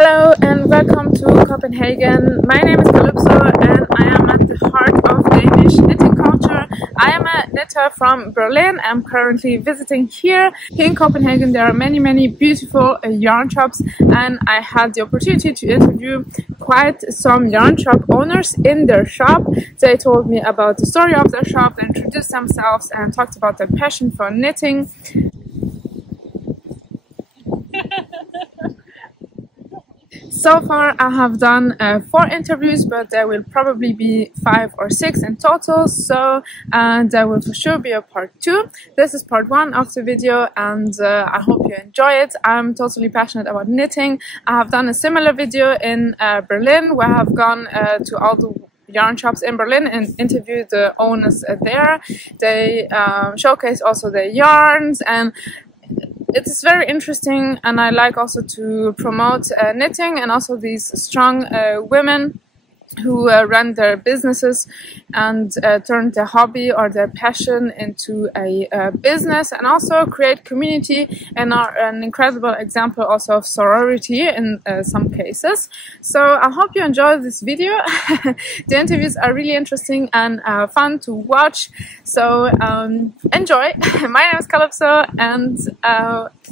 Hello and welcome to Copenhagen. My name is Calypso and I am at the heart of Danish knitting culture. I am a knitter from Berlin. I'm currently visiting here. Here in Copenhagen there are many beautiful yarn shops, and I had the opportunity to interview quite some yarn shop owners in their shop. They told me about the story of their shop, they introduced themselves and talked about their passion for knitting. So far I have done 4 interviews, but there will probably be 5 or 6 in total, so there will for sure be a part 2. This is part 1 of the video, and I hope you enjoy it. I'm totally passionate about knitting. I have done a similar video in Berlin, where I have gone to all the yarn shops in Berlin and interviewed the owners there. They showcase also their yarns, and it is very interesting, and I like also to promote knitting and also these strong women who run their businesses and turn their hobby or their passion into a business, and also create community and are an incredible example also of sorority in some cases. So I hope you enjoy this video. The interviews are really interesting and fun to watch, so enjoy. My name is Calypso, and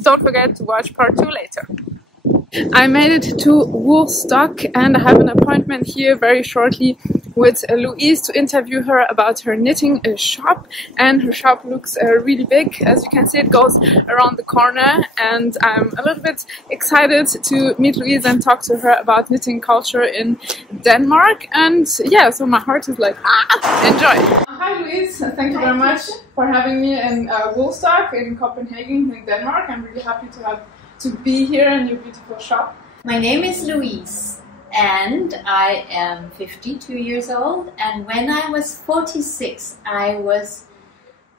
don't forget to watch part 2 later. I made it to Woolstock and I have an appointment here very shortly with Louise to interview her about her knitting shop. And her shop looks really big. As you can see, it goes around the corner, and I'm a little bit excited to meet Louise and talk to her about knitting culture in Denmark. And yeah, so my heart is like, enjoy! Hi Louise, thank you very much for having me in Woolstock in Copenhagen in Denmark. I'm really happy to be here in your beautiful shop. My name is Louise and I am 52 years old, and when I was 46 I was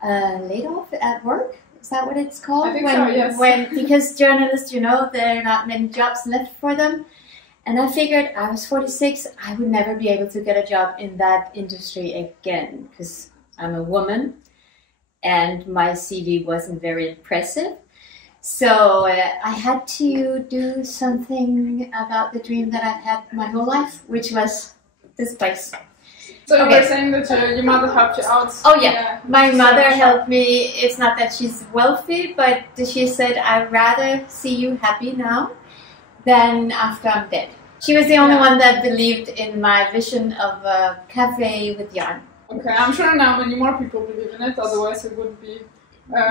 laid off at work. Is that what it's called? I think so, yes. Because journalists, you know, there are not many jobs left for them. And I figured I was 46, I would never be able to get a job in that industry again, because I'm a woman and my CV wasn't very impressive. So I had to do something about the dream that I've had my whole life, which was this place. So you were saying that your mother helped you out? Oh yeah, my mother helped me. It's not that she's wealthy, but she said, I'd rather see you happy now than after I'm dead. She was the only one that believed in my vision of a cafe with yarn. Okay, I'm sure now many more people believe in it, otherwise it wouldn't be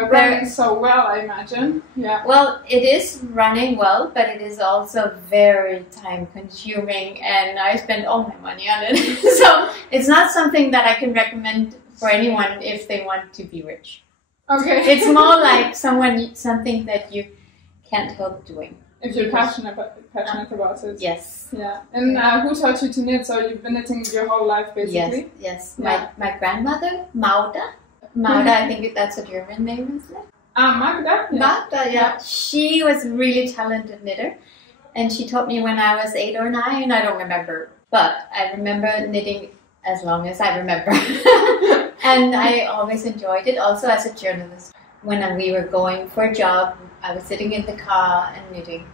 running so well, I imagine. Yeah. Well, it is running well, but it is also very time consuming, and I spend all my money on it. So it's not something that I can recommend for anyone if they want to be rich. Okay. It's more like something that you can't help doing. If you're passionate about it. Yes. Yeah. And who taught you to knit? So you've been knitting your whole life, basically? Yes. Yeah. My grandmother, Magda, I think that's a German name, isn't it? Magda? Yeah. Magda, yeah. She was a really talented knitter, and she taught me when I was 8 or 9, I don't remember. But I remember knitting as long as I remember. And I always enjoyed it, also as a journalist. When we were going for a job, I was sitting in the car and knitting.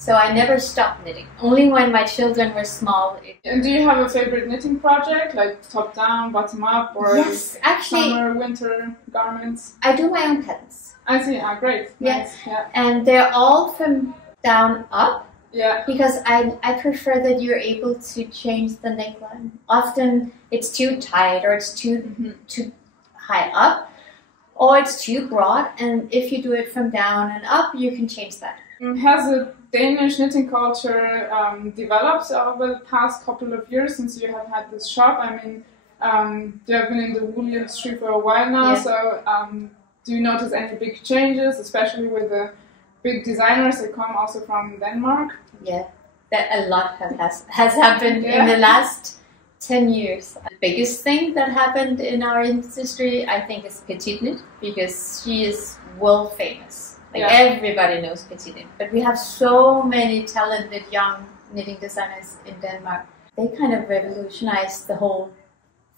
So I never stopped knitting. Only when my children were small. And do you have a favorite knitting project, like top down, bottom up, or yes, actually, summer, winter garments? I do my own patterns. I see. Great. Yes. Nice. Yeah. And they're all from down up. Yeah. Because I prefer that you're able to change the neckline. Often it's too tight, or it's too high up, or it's too broad. And if you do it from down and up, you can change that. Has the Danish knitting culture developed over the past couple of years since you have had this shop? I mean, you have been in the wool industry for a while now, so do you notice any big changes, especially with the big designers that come also from Denmark? Yeah, that a lot has happened in the last 10 years. The biggest thing that happened in our industry, I think, is Petite Knit, because she is world famous. Like everybody knows Petite Knit, but we have so many talented young knitting designers in Denmark. They kind of revolutionized the whole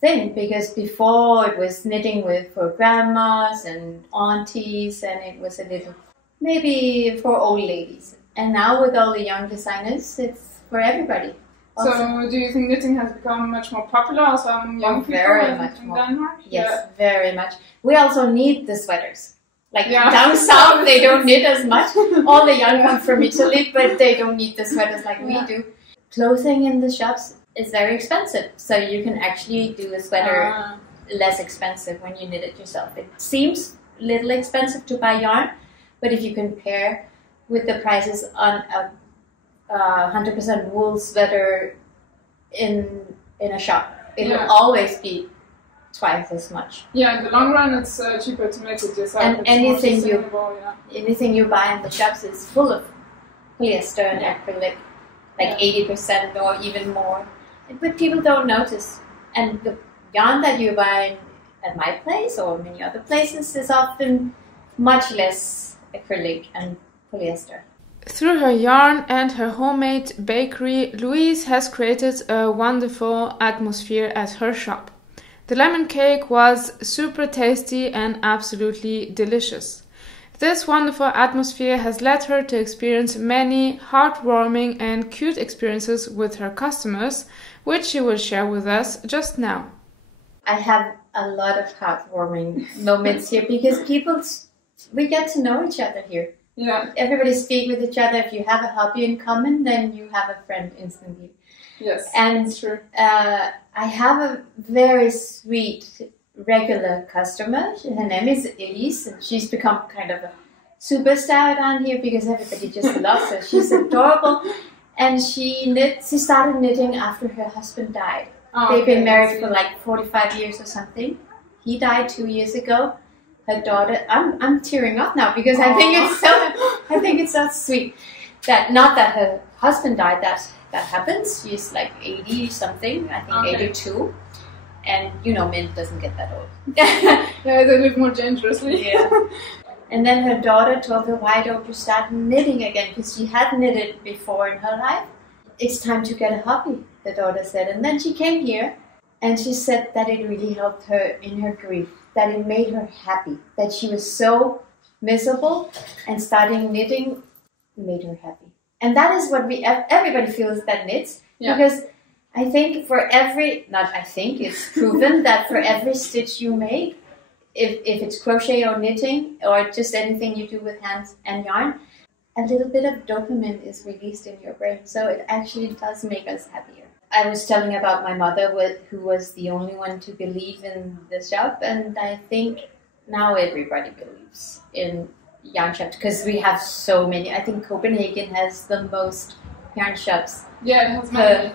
thing, because before it was knitting for grandmas and aunties, and it was a little maybe for old ladies. And now with all the young designers, it's for everybody. Also, so do you think knitting has become much more popular also among young people in Denmark? Yes, very much. We also need the sweaters. Down south, they don't knit as much. All the young come from Italy, but they don't need the sweaters like we do. Clothing in the shops is very expensive, so you can actually do a sweater less expensive when you knit it yourself. It seems little expensive to buy yarn, but if you compare with the prices on a 100% wool sweater in a shop, it will always be twice as much. Yeah, in the long run, it's cheaper to make it yourself. And anything you buy in the shops is full of polyester and acrylic, 80% or even more. But people don't notice. And the yarn that you buy at my place or many other places is often much less acrylic and polyester. Through her yarn and her homemade bakery, Louise has created a wonderful atmosphere at her shop. The lemon cake was super tasty and absolutely delicious. This wonderful atmosphere has led her to experience many heartwarming and cute experiences with her customers, which she will share with us just now. I have a lot of heartwarming moments here because we get to know each other here. Yeah. Everybody speak with each other. If you have a hobby in common, then you have a friend instantly. Yes, and that's true. I have a very sweet regular customer. Her name is Louise, and she's become kind of a superstar down here because everybody just loves her. She's adorable, and she started knitting after her husband died. They've been married for 45 years or something. He died 2 years ago. Her daughter, I'm tearing up now because I think it's so sweet that not that her husband died, that happens. She's 80 something, I think 82, and men doesn't get that old. Yeah, they live more dangerously. Yeah. And then her daughter told her, why don't you start knitting again? Because she had knitted before in her life. It's time to get a hobby, the daughter said. And then she came here and she said that it really helped her in her grief, that it made her happy, that she was so miserable and starting knitting made her happy. And that is what everybody feels that knits, because I think it's proven that for every stitch you make, if it's crochet or knitting or just anything you do with hands and yarn, a little bit of dopamine is released in your brain. So it actually does make us happier. I was telling about my mother, who was the only one to believe in the shop, and I think now everybody believes in yarn shops because we have so many. I think Copenhagen has the most yarn shops. Yeah, it has many.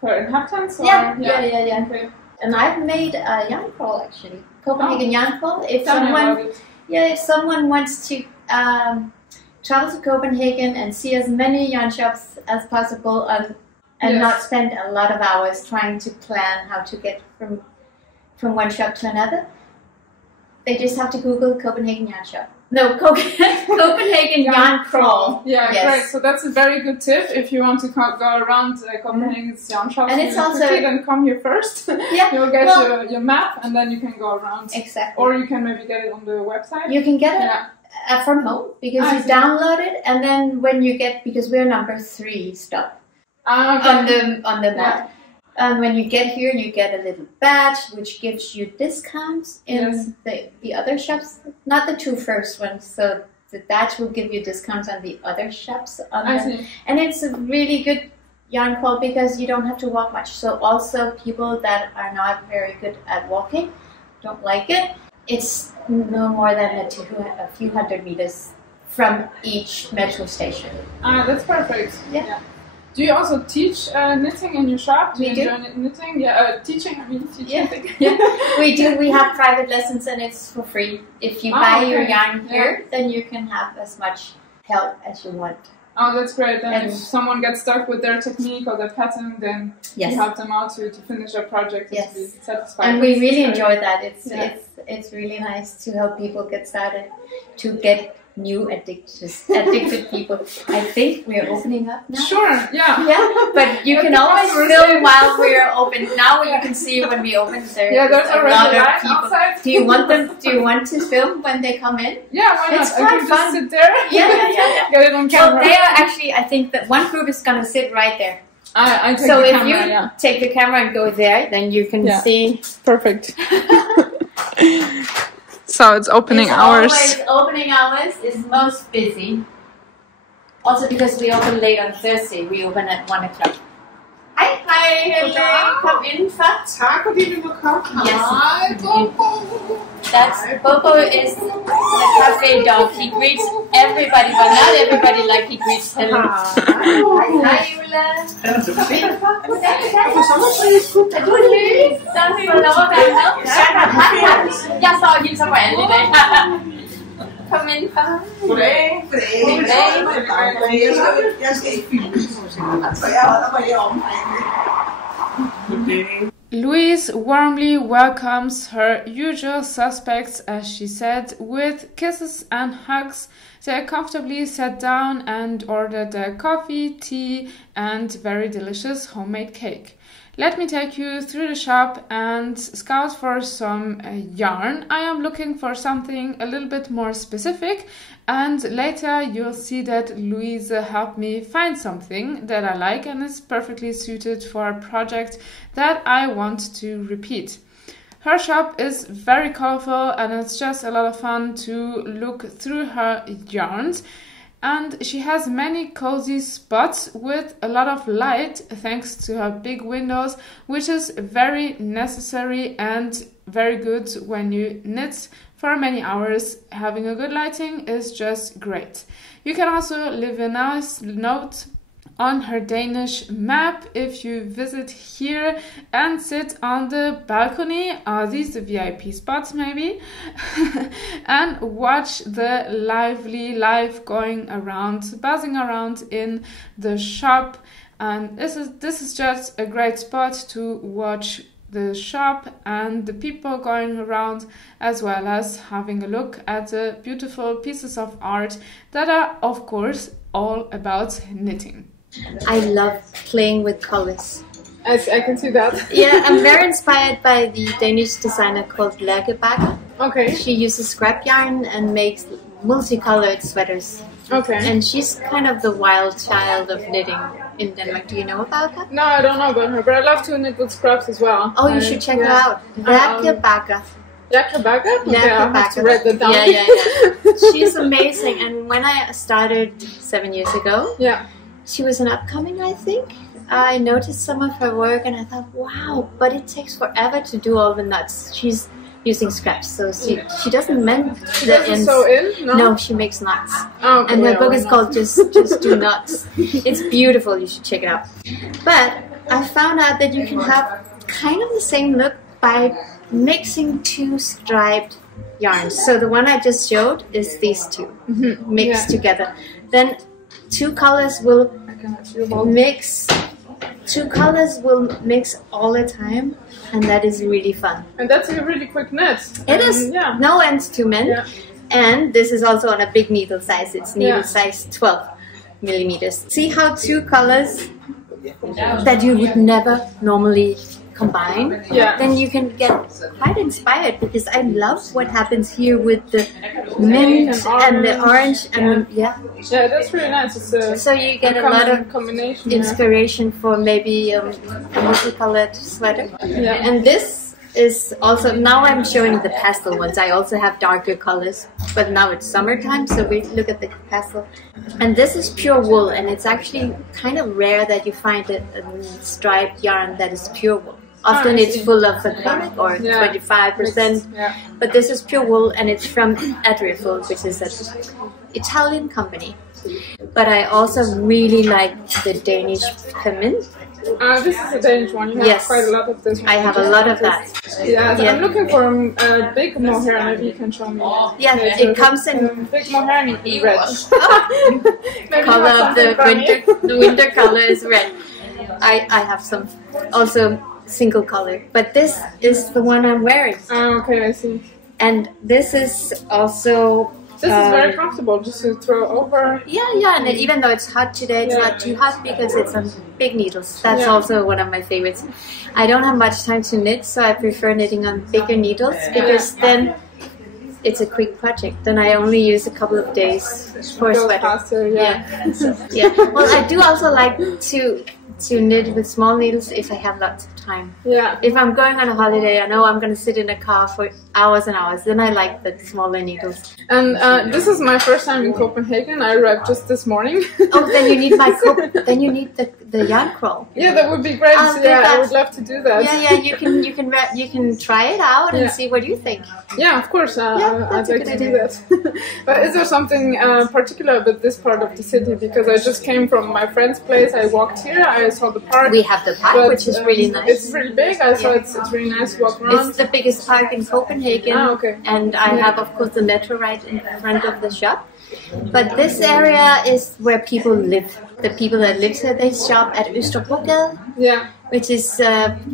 Per inhabitants? Yeah. Okay. And I've made a yarn crawl actually, Copenhagen yarn crawl. If someone wants to travel to Copenhagen and see as many yarn shops as possible and not spend a lot of hours trying to plan how to get from one shop to another, they just have to Google Copenhagen yarn shop. No, Copenhagen yarn crawl. Yeah, great. So that's a very good tip if you want to go around Copenhagen's yarn shops. And it's also then come here first. Yeah, you'll get your map, and then you can go around. Exactly. Or you can maybe get it on the website. You can get it from home because you download it, and then when you get, because we're number 3 stop on the map. And when you get here, you get a little badge which gives you discounts in the other shops, not the 2 first ones. So the badge will give you discounts on the other shops. And it's a really good yarn crawl because you don't have to walk much. So also people that are not very good at walking, don't like it. It's no more than a few hundred meters from each metro station. That's perfect. Yeah. Do you also teach knitting in your shop? We do. Knitting? Yeah, teaching. Yeah, we do. We have private lessons and it's for free. If you buy your yarn here, then you can have as much help as you want. Oh, that's great. Then if someone gets stuck with their technique or their pattern, then you help them out to finish their project and to be satisfied. And we really enjoy that. It's really nice to help people get started, to get new addicted people. I think we're opening up now. Sure, yeah. Yeah, but you can always film while we're open. Now you can see when we open. There's a lot of people. Outside. Do you want to film when they come in? Yeah, why not? It's quite fun. Just sit there. Yeah. Get it on camera. Well, they are actually. I think that one group is gonna sit right there. I take so the if camera, you take the camera and go there, then you can see. Perfect. So it's opening hours. Always opening hours is most busy. Also because we open late on Thursday. We open at 1 o'clock. Hej, Helle. Kom indenfor. Tak fordi vi må komme. Hej, Bobo is the cafe dog. He greets everybody, but not everybody like he greets Helle. Hej, Ulla. Er du sikker? Er du ny? Så får lov at være med. Jeg står og hilser på alle i dag. Kom indenfor. Goddag. Jeg skal ikke filme, så jeg holder mig heromme. Louise warmly welcomes her usual suspects, as she said, with kisses and hugs. They comfortably sat down and ordered their coffee, tea, and very delicious homemade cake. Let me take you through the shop and scout for some yarn. I am looking for something a little bit more specific, and later you'll see that Louise helped me find something that I like and is perfectly suited for a project that I want to repeat. Her shop is very colorful and it's just a lot of fun to look through her yarns. And she has many cozy spots with a lot of light thanks to her big windows, which is very necessary and very good when you knit for many hours. Having a good lighting is just great. You can also leave a nice note on her Danish map if you visit here and sit on the balcony, are these the VIP spots maybe, and watch the lively life going around, buzzing around in the shop. And this is just a great spot to watch the shop and the people going around, as well as having a look at the beautiful pieces of art that are of course all about knitting. I love playing with colors. I can see that. Yeah, I'm very inspired by the Danish designer called Lærkebakke. Okay. She uses scrap yarn and makes multicolored sweaters. Okay. And she's kind of the wild child of knitting in Denmark. Do you know about her? No, I don't know about her, but I love to knit with scraps as well. Oh, you should check her out. Lærkebakke. Lærkebakke? Yeah, I have to write that down. Yeah. She's amazing. And when I started 7 years ago, she was an upcoming, I think. I noticed some of her work and I thought, wow, but it takes forever to do all the knots. She's using scraps, so she doesn't mend the ends. Sew in? No, she makes knots. Oh, okay. And her book is called Just Do Knots. It's beautiful, you should check it out. But I found out that you can have kind of the same look by mixing two striped yarns. So the one I just showed is these two mixed together. Then two colors will mix. Two colors will mix all the time, and that is really fun. And that's a really quick knit. It is. Yeah. No ends to mend. Yeah. And this is also on a big needle size. It's needle size 12 millimeters. See how two colors that you would never normally combine, then you can get quite inspired, because I love what happens here with the mint and the orange and yeah, that's really nice. It's so you get a lot of inspiration for maybe a multicolored sweater. And this is also, now I'm showing the pastel ones. I also have darker colors, but now it's summertime, so we look at the pastel. And this is pure wool, and it's actually kind of rare that you find a striped yarn that is pure wool. Often it's full of acrylic or 25%, but this is pure wool, and it's from Adriaful, which is an Italian company. But I also really like the Danish peppermint. This is a Danish one. You have quite a lot of this one. I have a lot of that. I'm looking for a big mohair. Maybe you can show me. Yeah, it comes in big mohair in red. Color of the winter color is red. I have some also single color, but this is the one I'm wearing. Okay, I see. And this is also This is very comfortable, just to throw over. Yeah, and even though it's hot today, it's not too hot because it's on big needles. That's also one of my favorites. I don't have much time to knit, so I prefer knitting on bigger needles because then it's a quick project. Then I only use a couple of days for a sweater. Faster, Well, I do also like to knit with small needles if I have lots of time. Yeah. If I'm going on a holiday, I know I'm going to sit in a car for hours and hours. Then I like the smaller needles. And this is my first time in Copenhagen. I arrived just this morning. Oh, then you need then you need the yarn crawl. Yeah, that would be great. I would love to do that. Yeah, you can try it out and see what you think. Yeah, of course. I'd like to do that. But is there something particular about this part of the city? Because I just came from my friend's place. I walked here. I saw the park. We have the park, which is really nice. It's really big. I saw it's really nice to walk around. It's the biggest park in Copenhagen. Okay. And I have, of course, the metro right in front of the shop. But this area is where people live. The people that live here, they shop at Østerbrogade, which is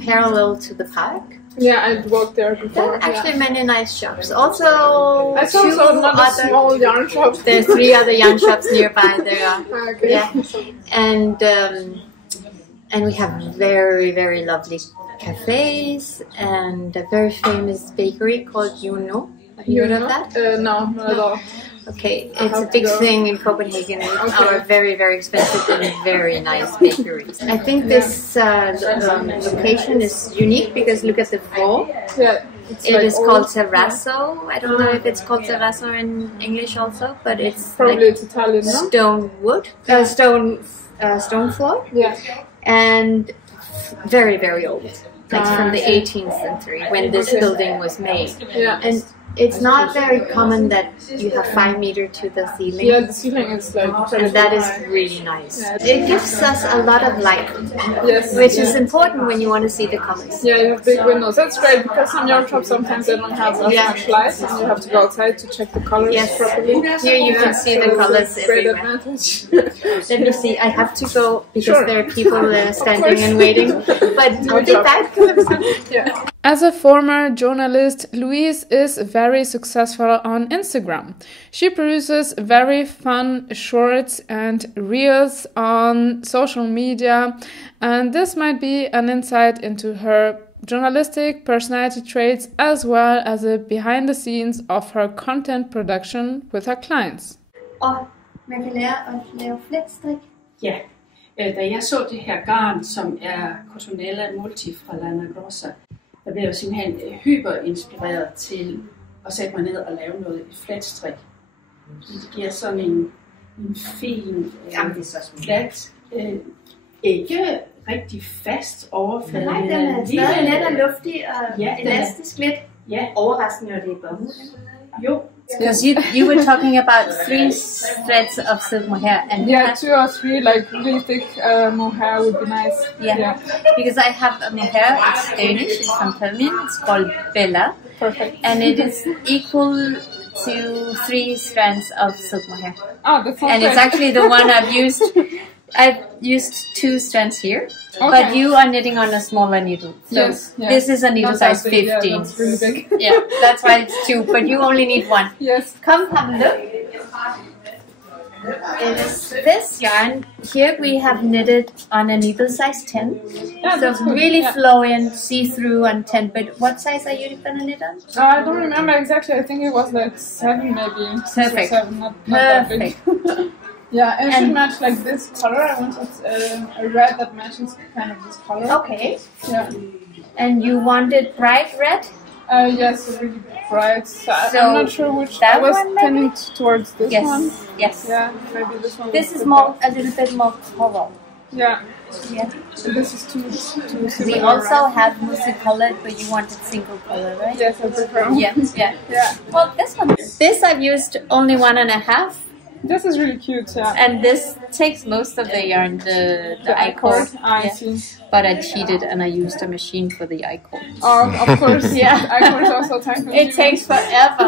parallel to the park. Yeah, I've walked there before. There are actually many nice shops. Also, I saw another small yarn shop. There's 3 other yarn shops nearby there. Okay. Yeah, and we have very, very lovely cafes and a very famous bakery called Juno. Have you heard of that? No, not at all. Okay, it's a big thing in Copenhagen. It's our very, very expensive and very nice bakeries. I think this location is unique because look at the floor. Yeah. It is called terrazzo. I don't know if it's called terrazzo in English also, but it's probably it's Italian, no? Stone floor. Yeah. And very, very old. Like from the 18th century when this building was made. Yeah. And it's not very common that you have 5 meters to the ceiling. Yeah, the ceiling is like... And that is really nice. Yeah. It gives us a lot of light, which is important when you want to see the colors. Yeah, you have big windows. That's great because some yarn shops sometimes they don't have as much light and you have to go outside to check the colors properly. Here you can see the colors everywhere. Advantage. Let me see, I have to go because there are people standing and waiting. But I'll be back. As a former journalist, Louise is very successful on Instagram. She produces very fun shorts and reels on social media, and this might be an insight into her journalistic personality traits as well as a behind the scenes of her content production with her clients. Og man kan lære at lave fletstrik. Ja, da jeg så det her garn, som er Cotonella Multi fra Lana Grossa, der blev jeg simpelthen hyperinspireret til at sætte mig ned og lave noget fletstrik. Det giver sådan en fin, flat, ikke rigtig fast overflade. Nej, den er stadig let og luftig og elastisk lidt. Ja. Overraskende, når det er bomuld. Jo. Because you were talking about 3 threads of silk mohair, and 2 or 3 like really thick mohair would be nice. Yeah, because I have a mohair. It's Danish. It's from Copenhagen. It's called Bella. Perfect. And it is equal to 3 strands of silk mohair. Oh, that's and it's actually the one I've used. I've used 2 strands here, but you are knitting on a smaller needle. So this is a needle size 15. Yeah, that's really big. Yeah, that's why it's 2, but you only need 1. Yes. Come have a look. It is this yarn. Here we have knitted on a needle size 10. Yeah, so really flowing, see-through on 10. But what size are you going to knit on? I don't remember exactly. I think it was like 7 maybe. Perfect. 7, not that big. Yeah, and it should match like this color. I wanted a red that matches kind of this color. Okay. Yeah. And you wanted bright red? Yes, really bright. So I'm not sure which. I was tending towards this one. Yes. Yeah, maybe this one. This is more a little bit more coral. Yeah. Yeah. So this is too similar. We also have multicolored, but you wanted single color, right? Yes, I prefer. Yeah. Well, this one. This I've used only 1.5. This is really cute, And this takes most of the yarn, the I-cord. I see. But I cheated and I used a machine for the I-cord. Oh, of course. I-cord is also time consuming. It takes forever.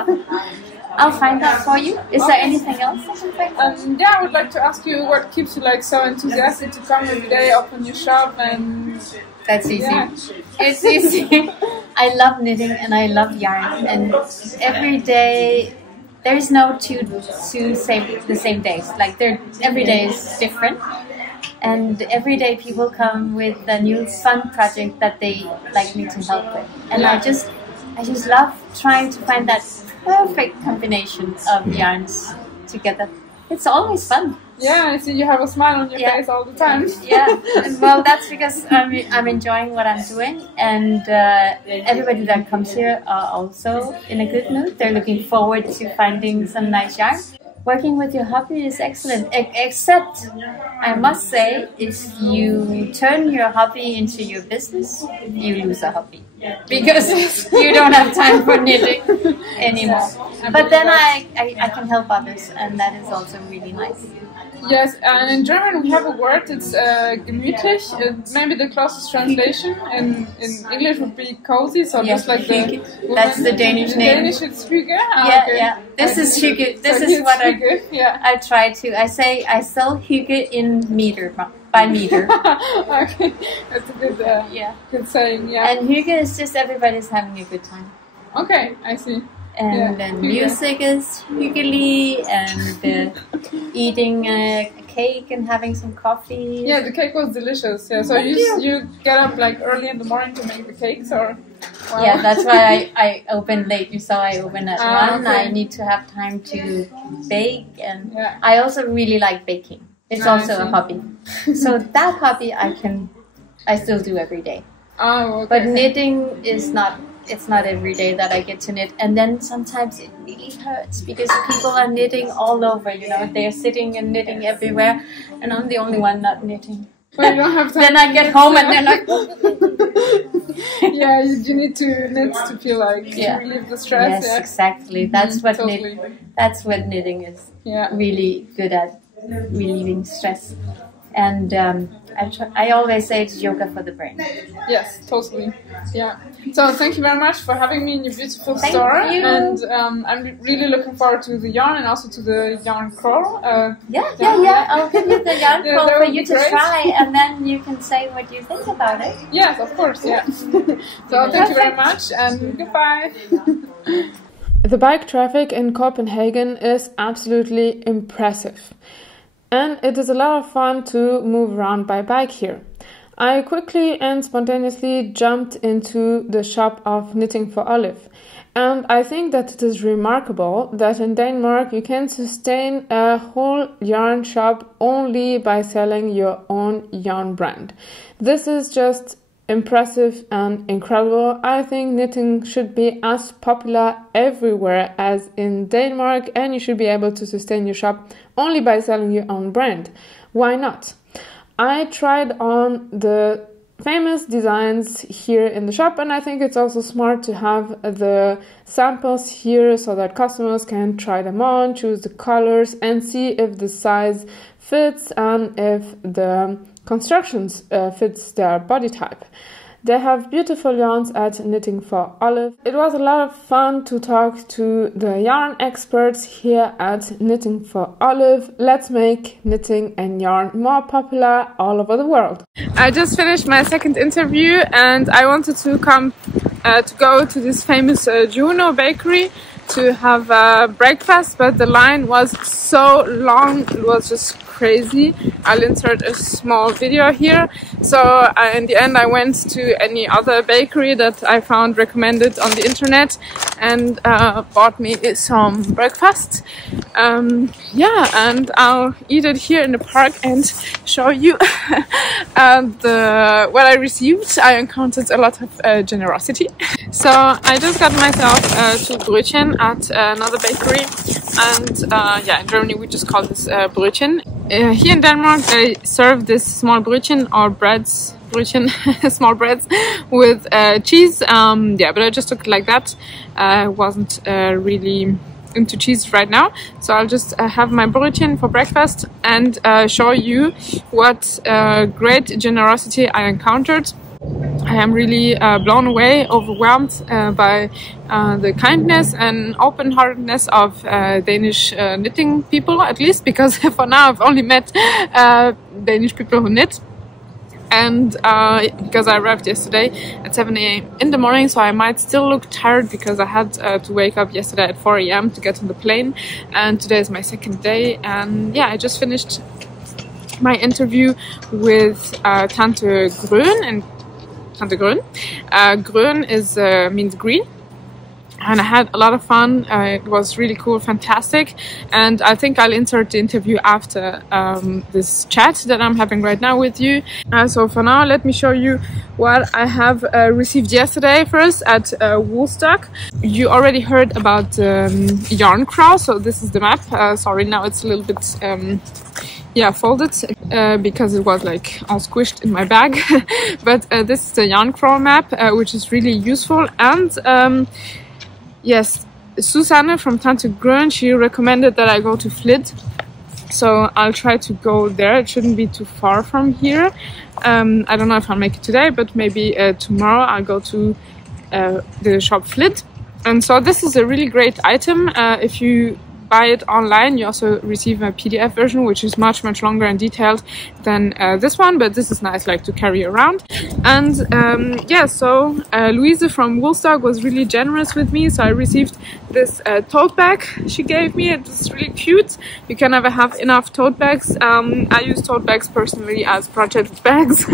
I'll find that for you. Is there anything else I can find? I would like to ask you what keeps you like so enthusiastic to come every day, open your shop and... That's easy. It's easy. I love knitting and I love yarn, and every day there's no two the same days. Like every day is different, and every day people come with a new fun project that they like me to help with, and I just love trying to find that perfect combination of yarns together. It's always fun. Yeah, I see you have a smile on your face all the time. Yeah, well, that's because I'm enjoying what I'm doing, and everybody that comes here are also in a good mood. They're looking forward to finding some nice yarn. Working with your hobby is excellent, except I must say, if you turn your hobby into your business, you lose a hobby. Because you don't have time for knitting anymore. But then I can help others, and that is also really nice. Yes, and in German we have a word, it's gemütlich. Maybe the closest translation in English would be cozy, so just like the... That's the Danish name. Danish it's hygge. Yeah. This is hygge. This is what I try to... I sell hygge in meter, by meter. Okay, that's a good, good saying, yeah. And hygge is just everybody's having a good time. Okay, I see. And then music is hyggelig, and eating a cake and having some coffee. Yeah, the cake was delicious. Yeah, so you get up like early in the morning to make the cakes, or? Wow. Yeah, that's why I open late. You saw I open at 1. Okay. I need to have time to bake, and I also really like baking. It's also a hobby. So that hobby I still do every day. Oh, okay. But knitting is not. It's not every day that I get to knit, and then sometimes it really hurts because people are knitting all over. You know, they're sitting and knitting everywhere, and I'm the only one not knitting. Well, you don't have time. Then I get home and then yeah, you need to knit to feel like you relieve the stress. Yes, exactly. That's what totally. That's what knitting is really good at, relieving stress. And I always say it's yoga for the brain. Yes, totally. Yeah. So thank you very much for having me in your beautiful store. You. And I'm really looking forward to the yarn and also to the yarn crawl. Yeah. I'll give you the yarn crawl for you to try, and then you can say what you think about it. Yes, of course. Yeah. So thank you very much, and goodbye. The bike traffic in Copenhagen is absolutely impressive. And it is a lot of fun to move around by bike here. I quickly and spontaneously jumped into the shop of Knitting for Olive. And I think that it is remarkable that in Denmark you can sustain a whole yarn shop only by selling your own yarn brand. This is just impressive and incredible. I think knitting should be as popular everywhere as in Denmark, and you should be able to sustain your shop only by selling your own brand. Why not? I tried on the famous designs here in the shop, and I think it's also smart to have the samples here so that customers can try them on, choose the colors, and see if the size fits and if the constructions fits their body type. They have beautiful yarns at Knitting for Olive. It was a lot of fun to talk to the yarn experts here at Knitting for Olive. Let's make knitting and yarn more popular all over the world. I just finished my second interview, and I wanted to go to this famous Juno bakery to have breakfast, but the line was so long, it was just crazy. I'll insert a small video here. So in the end I went to any other bakery that I found recommended on the internet and bought me some breakfast. And I'll eat it here in the park and show you what I received. I encountered a lot of generosity. So I just got myself 2 brötchen at another bakery, and in Germany we just call this brötchen. Here in Denmark they serve this small brötchen or brötchen, small breads with cheese. But I just took it like that. I wasn't really into cheese right now, so I'll just have my brötchen for breakfast and show you what great generosity I encountered. I am really blown away, overwhelmed by the kindness and open-heartedness of Danish knitting people, at least, because for now I've only met Danish people who knit. and because I arrived yesterday at 7 a.m. in the morning, so I might still look tired because I had to wake up yesterday at 4 a.m. to get on the plane, and today is my second day. And yeah, I just finished my interview with Tante Grøn and Tante Grøn. Grøn is means green. And I had a lot of fun. It was really cool, fantastic. And I think I'll insert the interview after this chat that I'm having right now with you. So for now, let me show you what I have received yesterday first at Woolstock. You already heard about yarn crawl. So this is the map. Sorry, now it's a little bit folded because it was like all squished in my bag. But this is the yarn crawl map, which is really useful. And yes, Susanne from Tante Grøn, she recommended that I go to Flid, so I'll try to go there. It shouldn't be too far from here. I don't know if I'll make it today, but maybe tomorrow I'll go to the shop Flid. And so this is a really great item. If you buy it online, you also receive a PDF version, which is much longer and detailed than this one, but this is nice, like, to carry around. And so Louise from Woolstock was really generous with me, so I received this tote bag she gave me. It's really cute. You can never have enough tote bags. I use tote bags personally as project bags.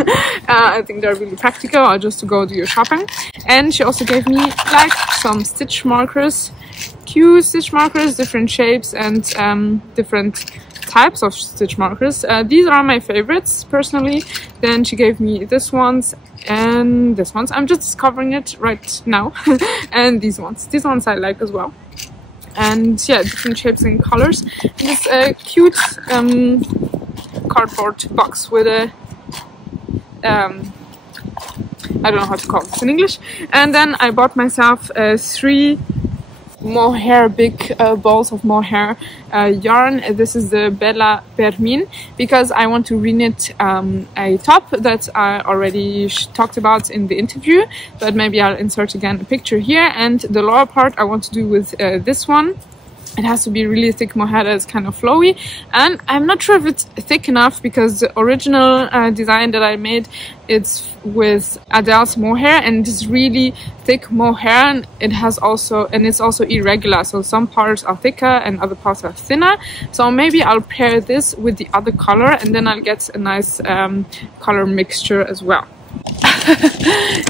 I think they're really practical, or just to go do your shopping. And she also gave me like some stitch markers, cute stitch markers, different shapes and different types of stitch markers. These are my favorites personally. Then she gave me this ones and this ones. I'm just discovering it right now. And these ones I like as well. And yeah, different shapes and colors. This cute cardboard box with a I don't know how to call this in English. And then I bought myself 3 mohair, big balls of mohair yarn. This is the Bella Permin, because I want to reknit a top that I already talked about in the interview, but maybe I'll insert again a picture here. And the lower part I want to do with this one. It has to be really thick mohair that's kind of flowy, and I'm not sure if it's thick enough because the original design that I made, it's with Adele's mohair, and it's really thick mohair, and it's also irregular, so some parts are thicker and other parts are thinner. So maybe I'll pair this with the other color, and then I'll get a nice color mixture as well.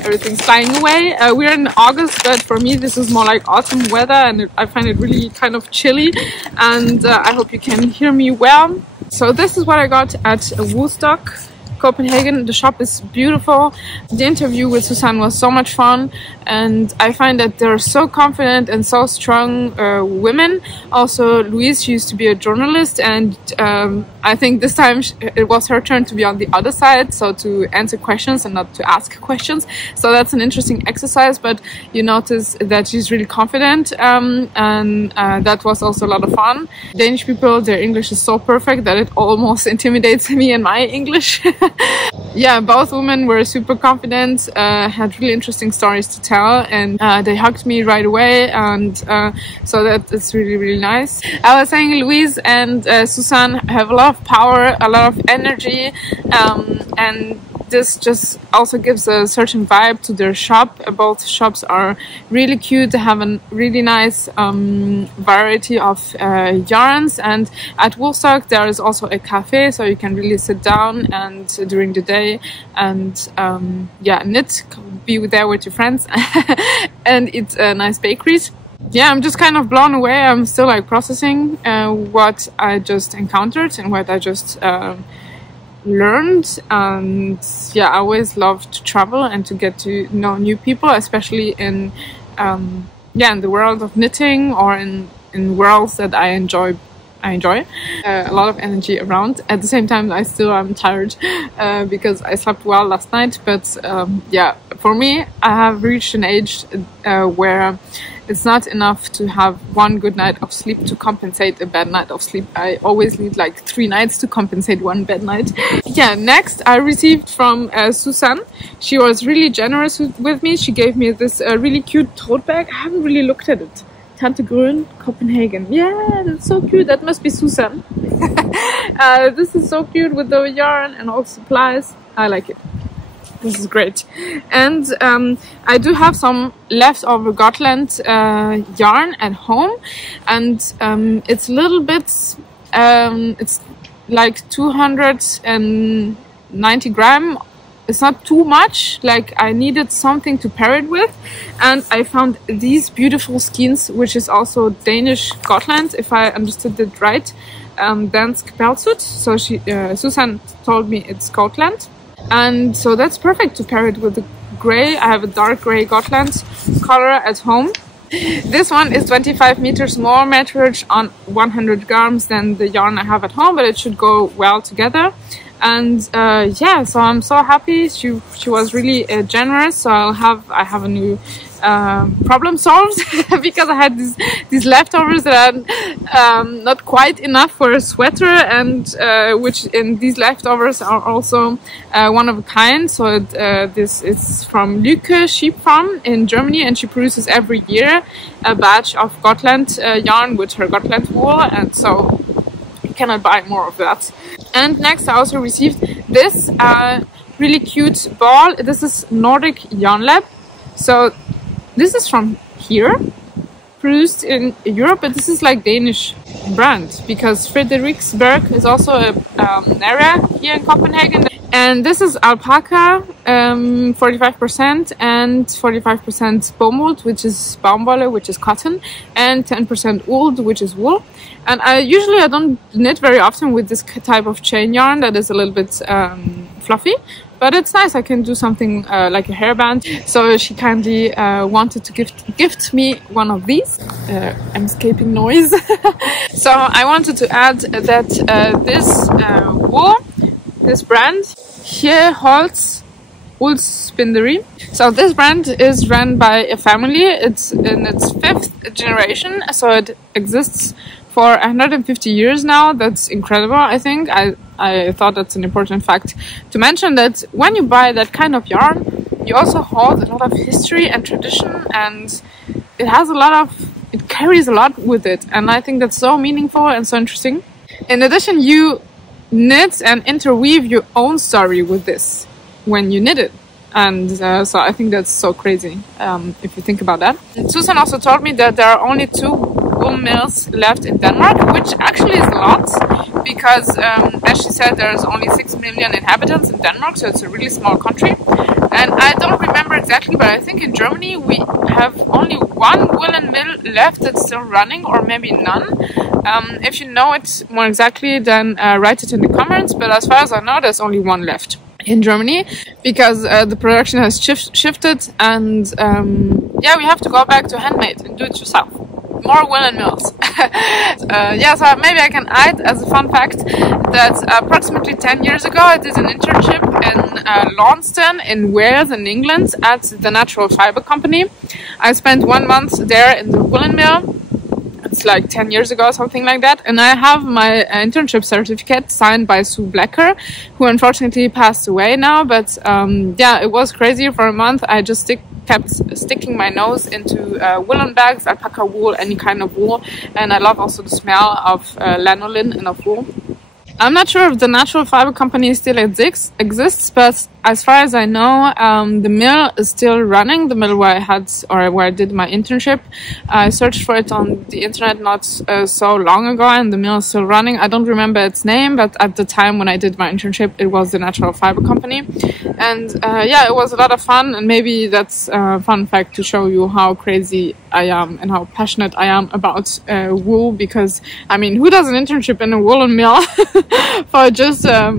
Everything's flying away. We're in August, but for me this is more like autumn weather, and I find it really kind of chilly, and I hope you can hear me well. So this is what I got at Woolstock, Copenhagen. The shop is beautiful. The interview with Susanne was so much fun, and I find that they're so confident and so strong women. Also, Louise, she used to be a journalist, and I think this time it was her turn to be on the other side, so to answer questions and not to ask questions. So that's an interesting exercise, but you notice that she's really confident, and that was also a lot of fun. Danish people, their English is so perfect that it almost intimidates me in my English. Yeah, both women were super confident, had really interesting stories to tell, and they hugged me right away, and so that's really nice. I was saying Louise and Susanne have a lot of power, a lot of energy, and this just also gives a certain vibe to their shop. Both shops are really cute. They have a really nice variety of yarns, and at Woolstock there is also a cafe, so you can really sit down and during the day and knit, be there with your friends and eat nice bakeries. Yeah, I'm just kind of blown away. I'm still like processing what I just encountered and what I just learned. And yeah, I always love to travel and to get to know new people, especially in in the world of knitting, or in worlds that I enjoy a lot of energy around. At the same time, I still am tired because I slept well last night, but for me, I have reached an age where it's not enough to have one good night of sleep to compensate a bad night of sleep. I always need like 3 nights to compensate one bad night. Yeah, next I received from Susanne. She was really generous with me. She gave me this really cute tote bag. I haven't really looked at it. Tante Grøn, Copenhagen. Yeah, that's so cute. That must be Susanne. This is so cute with the yarn and all the supplies. I like it. This is great. And I do have some leftover Gotland yarn at home, and it's a little bit, it's like 290 gram. It's not too much, like I needed something to pair it with, and I found these beautiful skeins, which is also Danish Gotland, if I understood it right, dansk pelsut. So Susanne told me it's Gotland, and so that's perfect to pair it with the grey. I have a dark grey Gotland color at home. This one is 25 meters more metrage on 100 grams than the yarn I have at home, but it should go well together. And yeah, so I'm so happy. She was really generous. So I have a new problem solved because I had these leftovers that are not quite enough for a sweater, and these leftovers are also one of a kind. So this is from Lücke Sheep Farm in Germany, and she produces every year a batch of Gotland yarn with her Gotland wool, and so you cannot buy more of that. And next I also received this really cute ball. This is Nordic Yarn Lab. So this is from here, produced in Europe, but this is like Danish brand because Frederiksberg is also an area here in Copenhagen. And this is alpaca, 45% and 45% bomull, which is baumwolle, which is cotton, and 10% uld, which is wool. And I don't knit very often with this type of chain yarn that is a little bit fluffy, but it's nice. I can do something like a hairband. So she kindly wanted to gift me one of these. I'm escaping noise. So I wanted to add that this wool, this brand, here Holz Woolspindery. So this brand is run by a family. It's in its 5th generation, so it exists for 150 years now. That's incredible, I think. I thought that's an important fact to mention, that when you buy that kind of yarn, you also hold a lot of history and tradition, and it carries a lot with it. And I think that's so meaningful and so interesting. In addition, you knit and interweave your own story with this when you knit it. And so I think that's so crazy if you think about that. And Susanne also told me that there are only 2 wool mills left in Denmark, which actually is a lot because, as she said, there's only 6 million inhabitants in Denmark, so it's a really small country. And I don't remember exactly, but I think in Germany we have only 1 woolen mill left that's still running, or maybe none. If you know it more exactly, then write it in the comments, but as far as I know, there's only 1 left in Germany because the production has shifted, and yeah, we have to go back to handmade and do it yourself. More woolen mills. Yeah, so maybe I can add as a fun fact that approximately 10 years ago I did an internship in Launceston in Wales in England at the Natural Fiber Company. I spent 1 month there in the woolen mill. It's like 10 years ago, something like that. And I have my internship certificate signed by Sue Blacker, who unfortunately passed away now. But yeah, it was crazy for a month. I just kept sticking my nose into woolen bags, alpaca wool, any kind of wool. And I love also the smell of lanolin and of wool. I'm not sure if the Natural Fiber Company still exists, but as far as I know, the mill is still running. The mill where I did my internship. I searched for it on the internet not so long ago, and the mill is still running. I don't remember its name, but at the time when I did my internship, it was the Natural Fiber Company. And yeah, it was a lot of fun, and maybe that's a fun fact to show you how crazy I am and how passionate I am about wool, because I mean, who does an internship in a woolen mill for just I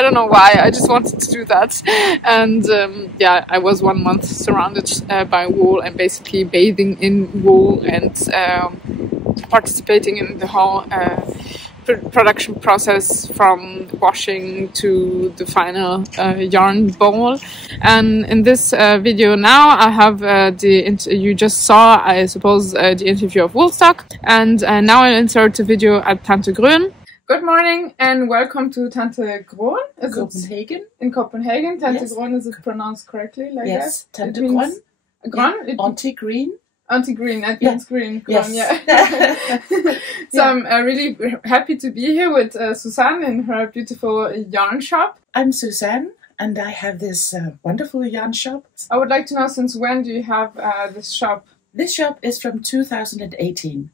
don't know why, I just wanted to do that. And yeah, I was 1 month surrounded by wool and basically bathing in wool and participating in the whole production process, from washing to the final yarn bowl. And in this video now I have you just saw, I suppose, the interview of Woolstock, and now I'll insert a video at Tante Grøn. Good morning and welcome to Tante Grøn. Copenhagen. In Copenhagen. Tante Yes. Grøn, is it pronounced correctly like Yes, that? Tante Grøn. Grøn? Yeah. Auntie Green. Auntie Green, that Yeah. means green. Yes. Grøn, yeah. So Yeah. I'm really happy to be here with Susanne in her beautiful yarn shop. I'm Susanne, and I have this wonderful yarn shop. I would like to know, since when do you have this shop? This shop is from 2018.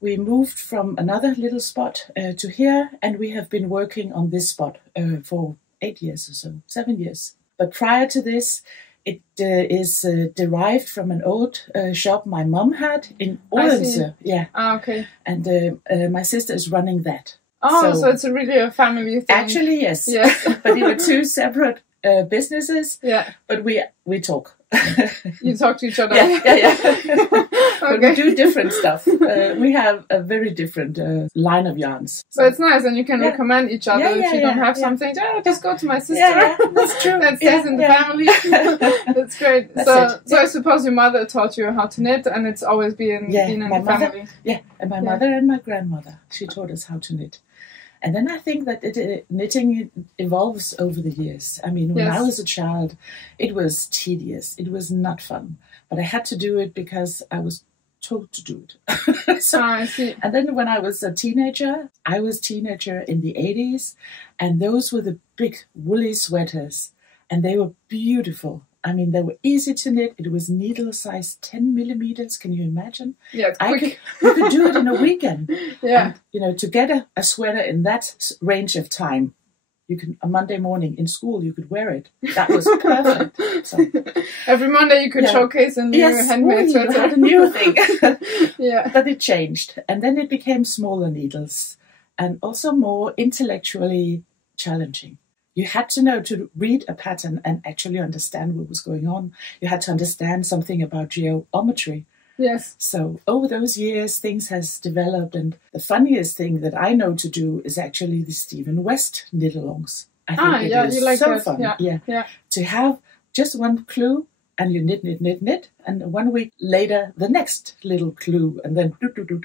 We moved from another little spot to here, and we have been working on this spot for 8 years or so, 7 years. But prior to this, it is derived from an old shop my mom had in Odense. Yeah. Ah, okay. And my sister is running that. Oh, so it's really a family thing. Actually, yes. Yeah. But we were two separate businesses. Yeah. But we talk. You talk to each other. Yeah. But Okay. we do different stuff. We have a very different line of yarns. So it's nice, and you can recommend each other if you don't have something. Just go to my sister. Yeah, that's true. That stays in the family. That's great. So I suppose your mother taught you how to knit, and it's always been in the family. Yeah, and my mother and my grandmother, she taught us how to knit. And then I think that knitting evolves over the years. I mean, when I was a child, it was tedious. It was not fun. But I had to do it because I was told to do it. I see. And then when I was a teenager, in the 80s, and those were the big woolly sweaters, and they were beautiful. I mean, they were easy to knit. It was needle size 10 millimeters. Can you imagine? Yeah, it's quick. You could do it in a weekend. Yeah. And, to get a sweater in that range of time, a Monday morning in school, you could wear it. That was perfect. So, every Monday you could showcase a new handmade sweater. You had a new thing. Yeah. But it changed. And then it became smaller needles and also more intellectually challenging. You had to know to read a pattern and actually understand what was going on. You had to understand something about geometry. Yes. So over those years, things has developed, and the funniest thing that I know to do is actually the Stephen West knit-alongs. I think it is you like so that. fun. Yeah. To have just one clue, and you knit, and 1 week later the next little clue, and then do.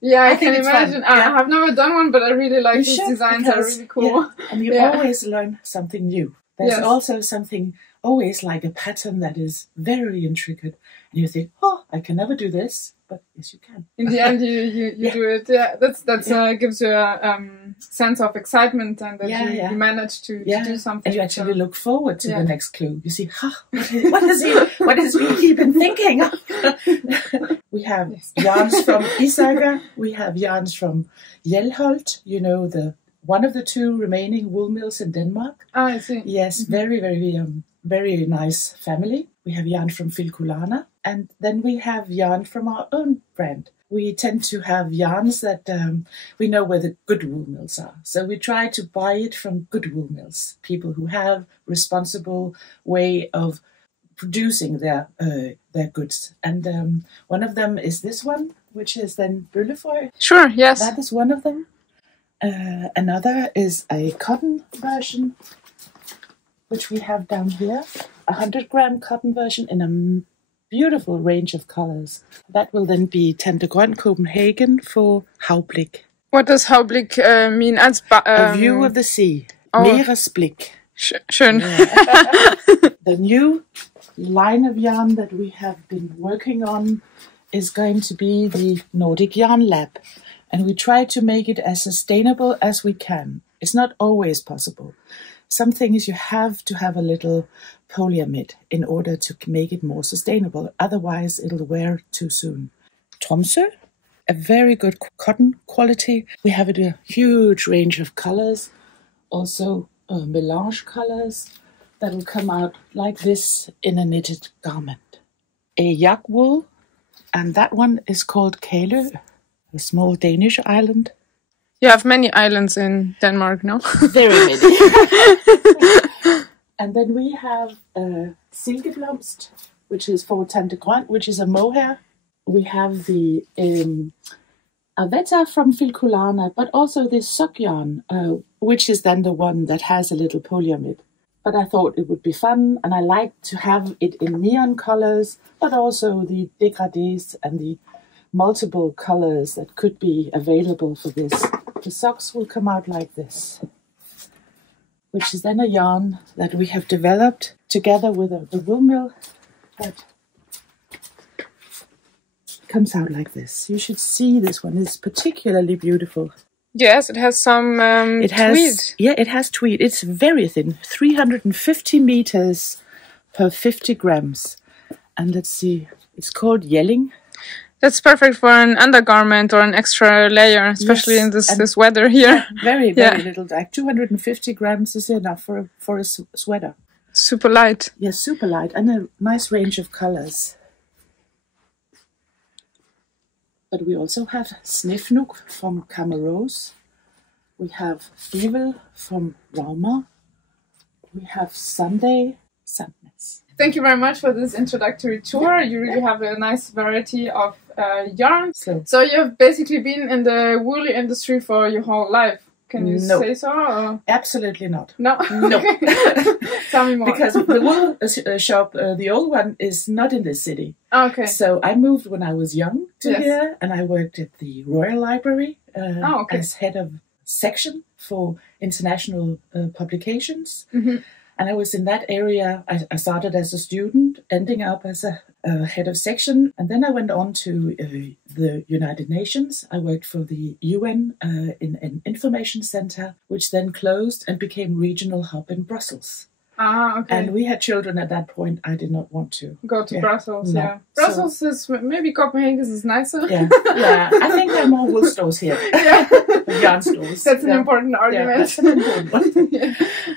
Yeah, I think can it's imagine. fun. I have never done one, but I really like these should, designs. because, Are really cool. And you always learn something new. There's Yes. also something always like a pattern that is very intricate, and you think, I can never do this, but yes, you can. In the end, you do it. Yeah, that's gives you a sense of excitement, and that you manage to do something. And you actually look forward to the next clue. You see, what has he been thinking of? We have yarns from Isager. We have yarns from Hjelholt. One of the two remaining wool mills in Denmark. I see. Yes, very, very, very nice family. We have yarn from Filkulana, and then we have yarn from our own brand. We tend to have yarns that we know where the good wool mills are. So we try to buy it from good wool mills, people who have responsible way of producing their goods. And one of them is this one, which is then Bøllefoy. Sure, yes. That is one of them. Another is a cotton version, which we have down here, 100-gram cotton version in a beautiful range of colors. That will then be Tante Grøn Copenhagen for Havblik. What does Havblik mean? A view of the sea. Meeresblik. Schön. The new line of yarn that we have been working on is going to be the Nordic Yarn Lab. And we try to make it as sustainable as we can. It's not always possible. Some things you have to have a little polyamide in order to make it more sustainable. Otherwise, it'll wear too soon. Tromsø, a very good cotton quality. We have a huge range of colors. Also melange colors that will come out like this in a knitted garment. A yak wool, and that one is called Calypso. A small Danish island. You have many islands in Denmark, no? Very many. And then we have Silkeblomst, which is for Tante Grøn, which is a mohair. We have the Avetta from Filkulana, but also the sock yarn, which is then the one that has a little polyamide. But I thought it would be fun, and I like to have it in neon colors, but also the dégradés and the multiple colors that could be available for this. The socks will come out like this, which is then a yarn that we have developed together with the wool mill that comes out like this. You should see this one. It's particularly beautiful. Yes, it has some tweed. Yeah, it has tweed. It's very thin, 350 meters per 50 grams. And let's see, it's called yelling. That's perfect for an undergarment or an extra layer, especially in this weather here. Very little. Like 250 grams is enough for a sweater. Super light. Yes, super light, and a nice range of colors. But we also have Snifnuk from Camarose. We have Evil from Rauma. We have Sunday, Sandness. Thank you very much for this introductory tour. You really have a nice variety of yarns. So you've basically been in the woolly industry for your whole life. Can you say so? Or? Absolutely not. No? No. Tell me more. Because the wool shop, the old one, is not in this city. Okay. So I moved when I was young to here, and I worked at the Royal Library as head of section for international publications. Mm-hmm. And I was in that area. I started as a student, ending up as a head of section. And then I went on to the United Nations. I worked for the UN in an information center, which then closed and became regional hub in Brussels. Ah, okay. And we had children at that point. I did not want to go to Brussels. No. Yeah, Brussels is maybe Copenhagen is nicer. Yeah, I think there are more wool stores here. Yeah, yarn stores. That's an important argument. Yeah, that's an important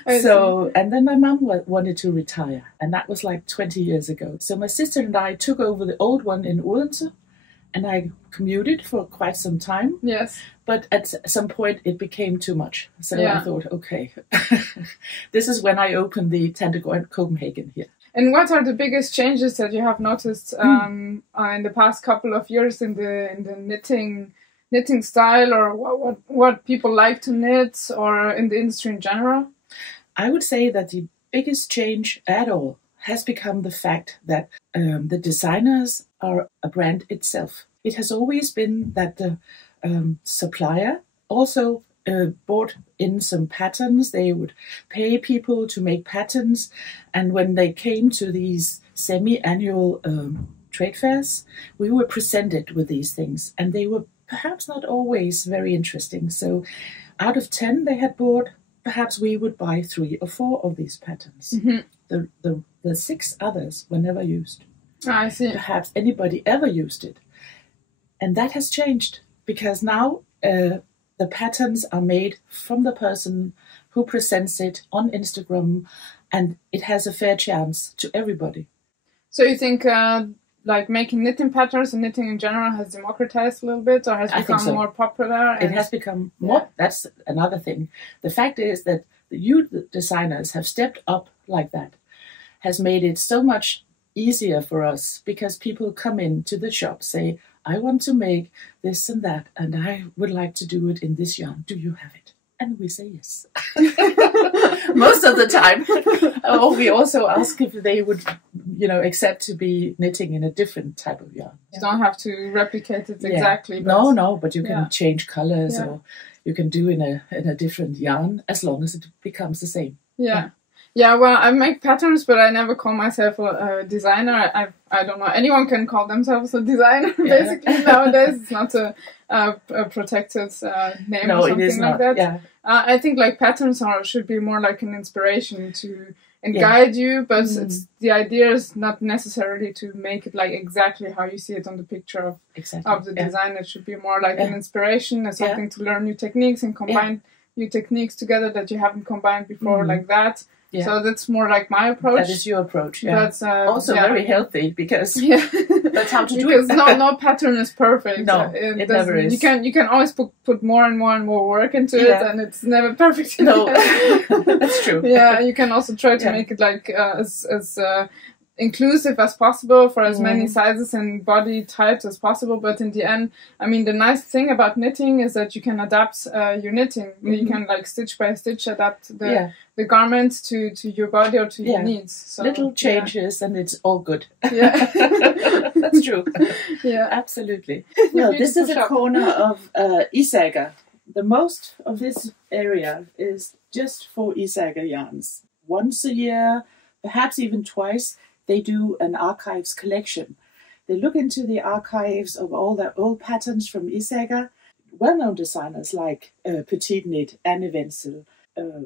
one. So, and then my mum wanted to retire, and that was like 20 years ago. So my sister and I took over the old one in Odense, and I commuted for quite some time. Yes. But at some point it became too much. So I thought, okay, this is when I opened the Tante Grøn Copenhagen here. And what are the biggest changes that you have noticed in the past couple of years in the knitting style, or what people like to knit, or in the industry in general? I would say that the biggest change at all has become the fact that the designers are a brand itself. It has always been that the supplier also bought in some patterns. They would pay people to make patterns, and when they came to these semi-annual trade fairs, we were presented with these things, and they were perhaps not always very interesting. So out of 10 they had bought, perhaps we would buy 3 or 4 of these patterns. Mm-hmm. The 6 others were never used. I see. Perhaps anybody ever used it. And that has changed, because now the patterns are made from the person who presents it on Instagram, and it has a fair chance to everybody. So you think like making knitting patterns and knitting in general has democratized a little bit, or has become more popular? It has become more. That's another thing. The fact is that the designers have stepped up like that, has made it so much easier for us, because people come into the shop, say, I want to make this and that, and I would like to do it in this yarn. Do you have it? And we say yes. Most of the time. Or we also ask if they would, accept to be knitting in a different type of yarn. You don't have to replicate it exactly. But no, but you can change colors, or you can do in a different yarn, as long as it becomes the same. Yeah, well, I make patterns, but I never call myself a designer. I don't know. Anyone can call themselves a designer, basically, nowadays. It's not a protected name or something like that. Yeah. I think like patterns should be more like an inspiration to guide you, but the idea is not necessarily to make it like exactly how you see it on the picture of the design. It should be more like an inspiration and something to learn new techniques and combine new techniques together that you haven't combined before, like that. Yeah. So that's more like my approach. That is your approach. Yeah. That's also very healthy, because that's how to do it. Because no pattern is perfect. No, it never is. You can always put more and more work into it, and it's never perfect. No, that's true. Yeah, you can also try to make it like as inclusive as possible for as many sizes and body types as possible. But in the end, I mean, the nice thing about knitting is that you can adapt your knitting. You can like stitch by stitch adapt the garment to your body or to your needs. So, little changes and it's all good. Yeah. That's true. Yeah, absolutely. Well, this is a corner of Isager. The most of this area is just for Isager yarns. Once a year, perhaps even twice, they do an archives collection. They look into the archives of all the old patterns from Isager. well-known designers like Petite Knit, Anne Wenzel,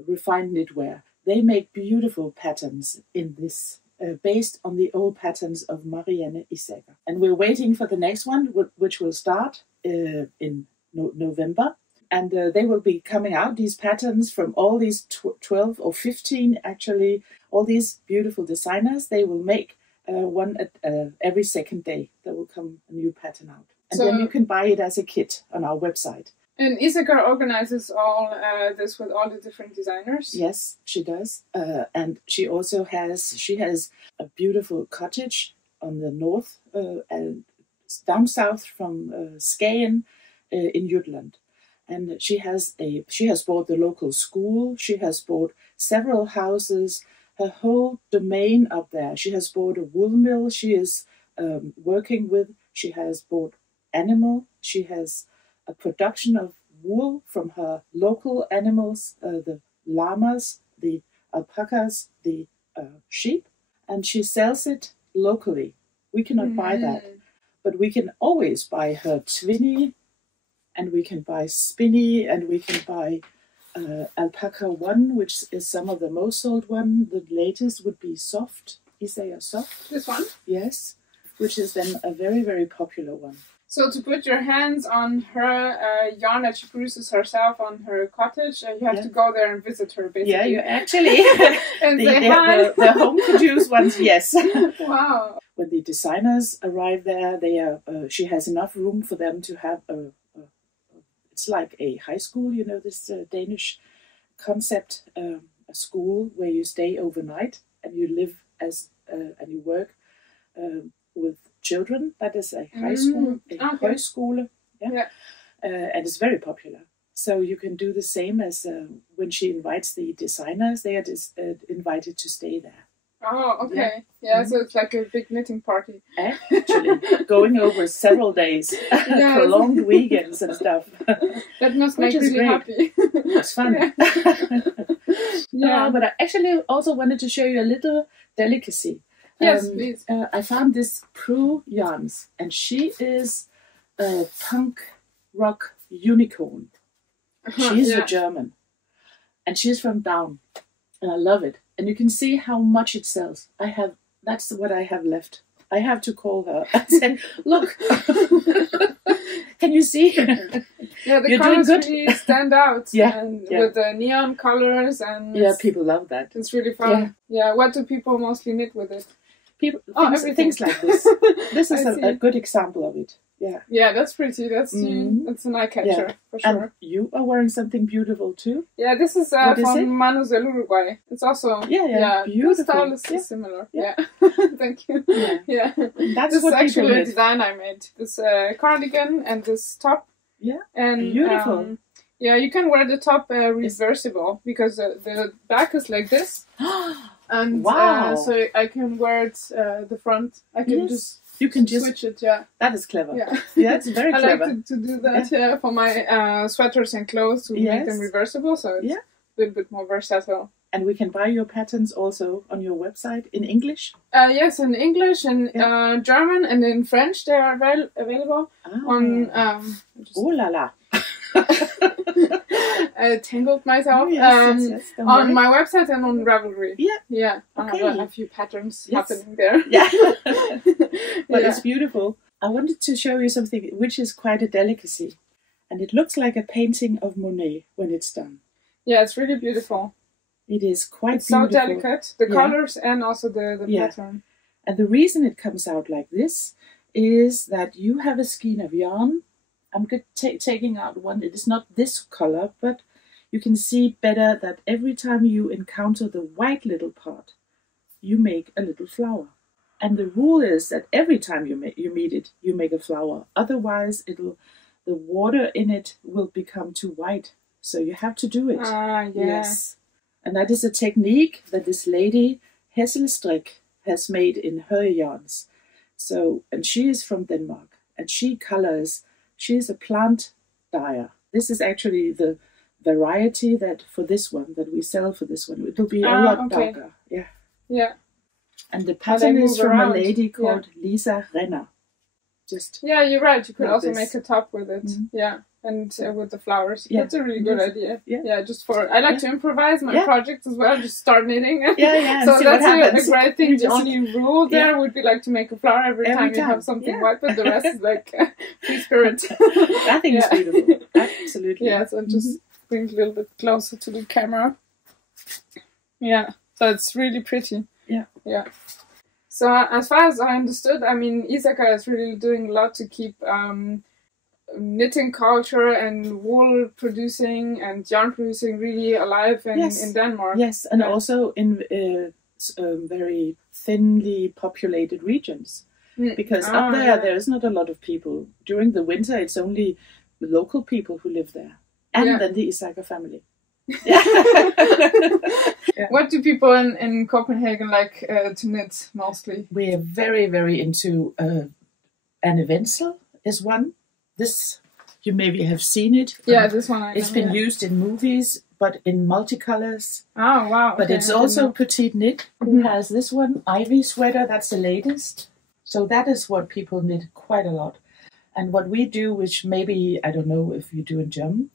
Refined Knitwear. They make beautiful patterns in this, based on the old patterns of Marianne Isager. And we're waiting for the next one, which will start in November. And they will be coming out, these patterns from all these 12 or 15, actually, all these beautiful designers. They will make one every second day. There will come a new pattern out. And then you can buy it as a kit on our website. And Isager organizes all this with all the different designers? Yes, she does. And she also has a beautiful cottage on the north, and down south from Skagen in Jutland. And she has bought the local school. She has bought several houses, her whole domain up there. She has bought a wool mill she is working with. She has bought animal. She has a production of wool from her local animals, the llamas, the alpacas, the sheep, and she sells it locally. We cannot buy that, but we can always buy her twinny, and we can buy spinny, and we can buy alpaca one, which is some of the most sold one. The latest would be soft, Isager soft. This one? Yes, which is then a very, very popular one. So to put your hands on her yarn that she produces herself on her cottage, you have to go there and visit her, basically. Yeah, you actually. And the home-produced ones, yes. Wow. When the designers arrive there, she has enough room for them to have it's like a high school, this Danish concept, a school where you stay overnight and you live and you work with children. That is a high school, højskole, and it's very popular. So you can do the same as when she invites the designers, they are invited to stay there. Oh, okay. Yeah, so it's like a big knitting party. Actually, going over several days, prolonged weekends and stuff. That must make you really happy. It's fun. But I actually also wanted to show you a little delicacy. Yes, please. I found this Prue yarns, and she is a punk rock unicorn. She's a German, and she's from Down, and I love it. And you can see how much it sells. That's what I have left. I have to call her and say, look, can you see? Yeah, the colors really stand out. With the neon colors. And people love that. It's really fun. Yeah, what do people mostly knit with it? Things like this. This is a good example of it. Yeah, that's pretty. That's an eye catcher for sure. And you are wearing something beautiful too. Yeah, this is from Manos del Uruguay. It's also beautiful. The style is similar. Yeah. Thank you. Yeah. That's this what is actually a design I made. This cardigan and this top. Yeah. And beautiful. You can wear the top reversible because the back is like this. And so I can wear it the front. I can you can just switch it. Yeah, that is clever. Yeah, it's very I clever. like to do that for my sweaters and clothes to make them reversible. So it's a little bit more versatile. And we can buy your patterns also on your website in English. Yes, in English and German and in French they are available on. Oh la la. I tangled myself on my website and on Ravelry. I have a few patterns happening there. But it's beautiful. I wanted to show you something which is quite a delicacy, and it looks like a painting of Monet when it's done. Yeah, it's really beautiful. It is quite beautiful. So delicate, the colors and also the pattern. And the reason it comes out like this is that you have a skein of yarn. I'm taking out one. It is not this color, but you can see better that every time you encounter the white little part, you make a little flower. And the rule is that every time you meet it, you make a flower. Otherwise, the water in it will become too white. So you have to do it. Yes. And that is a technique that this lady, Hesselstrik, has made in her yarns. So, and she is from Denmark, and she colors. She is a plant dyer. This is actually the variety that we sell for this one. It will be a lot darker. Yeah. And the pattern is from a lady called Lisa Renner. You're right. You could also make a top with it. Mm-hmm. Yeah. and with the flowers. Yeah. That's a really good idea. Yeah. Just for I like to improvise my projects as well. Just start knitting. Yeah. So that's a great thing. The only rule there would be like to make a flower every time you have something white, but the rest is like free spirit. I think it's beautiful. Absolutely. Yeah. So just bring it a little bit closer to the camera. Yeah. So it's really pretty. Yeah. So as far as I understood, I mean, Ithaka is really doing a lot to keep knitting culture and wool producing and yarn producing really alive in Denmark. Yes, and also in very thinly populated regions. Because up there is not a lot of people. During the winter, it's only local people who live there. And then the Ithaka family. What do people in Copenhagen like to knit mostly? We are very, very into an eventsel is one. This, you maybe have seen it. This one I know. It's been used in movies, but in multicolors. Oh, wow. But it's also Petite Knit, who has this one, Ivy sweater, that's the latest. So that is what people knit quite a lot. And what we do, which maybe, I don't know if you do in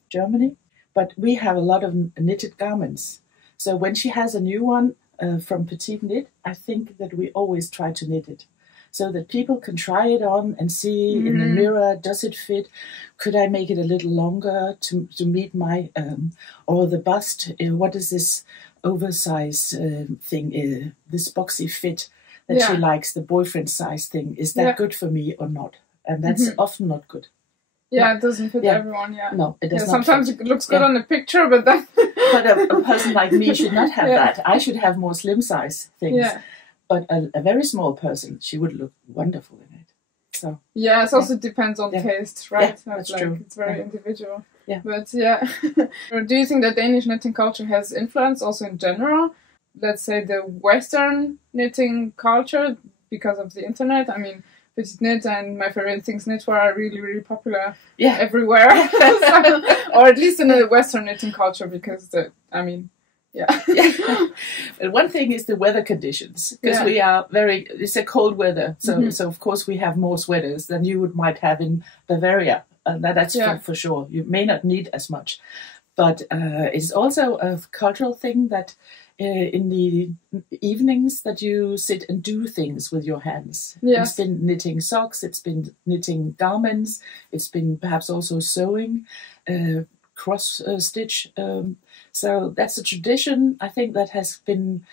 Germany, but we have a lot of knitted garments. So when she has a new one from Petite Knit, I think that we always try to knit it. So that people can try it on and see in the mirror, does it fit? Could I make it a little longer to meet my, or the bust? What is this oversize thing, this boxy fit that she likes, the boyfriend size thing? Is that good for me or not? And that's often not good. Yeah, it doesn't fit everyone, No, it does not. Sometimes it looks good on the picture, but then... But a person like me should not have that. I should have more slim size things. Yeah. But a very small person, she would look wonderful in it. So yeah, it also depends on taste, right? Yeah, that's like, true. It's very individual. Yeah. But do you think that Danish knitting culture has influence also in general? Let's say the Western knitting culture because of the internet. I mean, Petite Knit and My Favorite Things Knitwear are really, really popular everywhere. So, or at least in the Western knitting culture because But one thing is the weather conditions, because we are it's a cold weather, so of course we have more sweaters than you might have in Bavaria, and that's for sure. You may not need as much, but it's also a cultural thing that in the evenings that you sit and do things with your hands. It's been knitting socks, it's been knitting garments, it's been perhaps also sewing, cross stitch. So that's a tradition, I think, that has been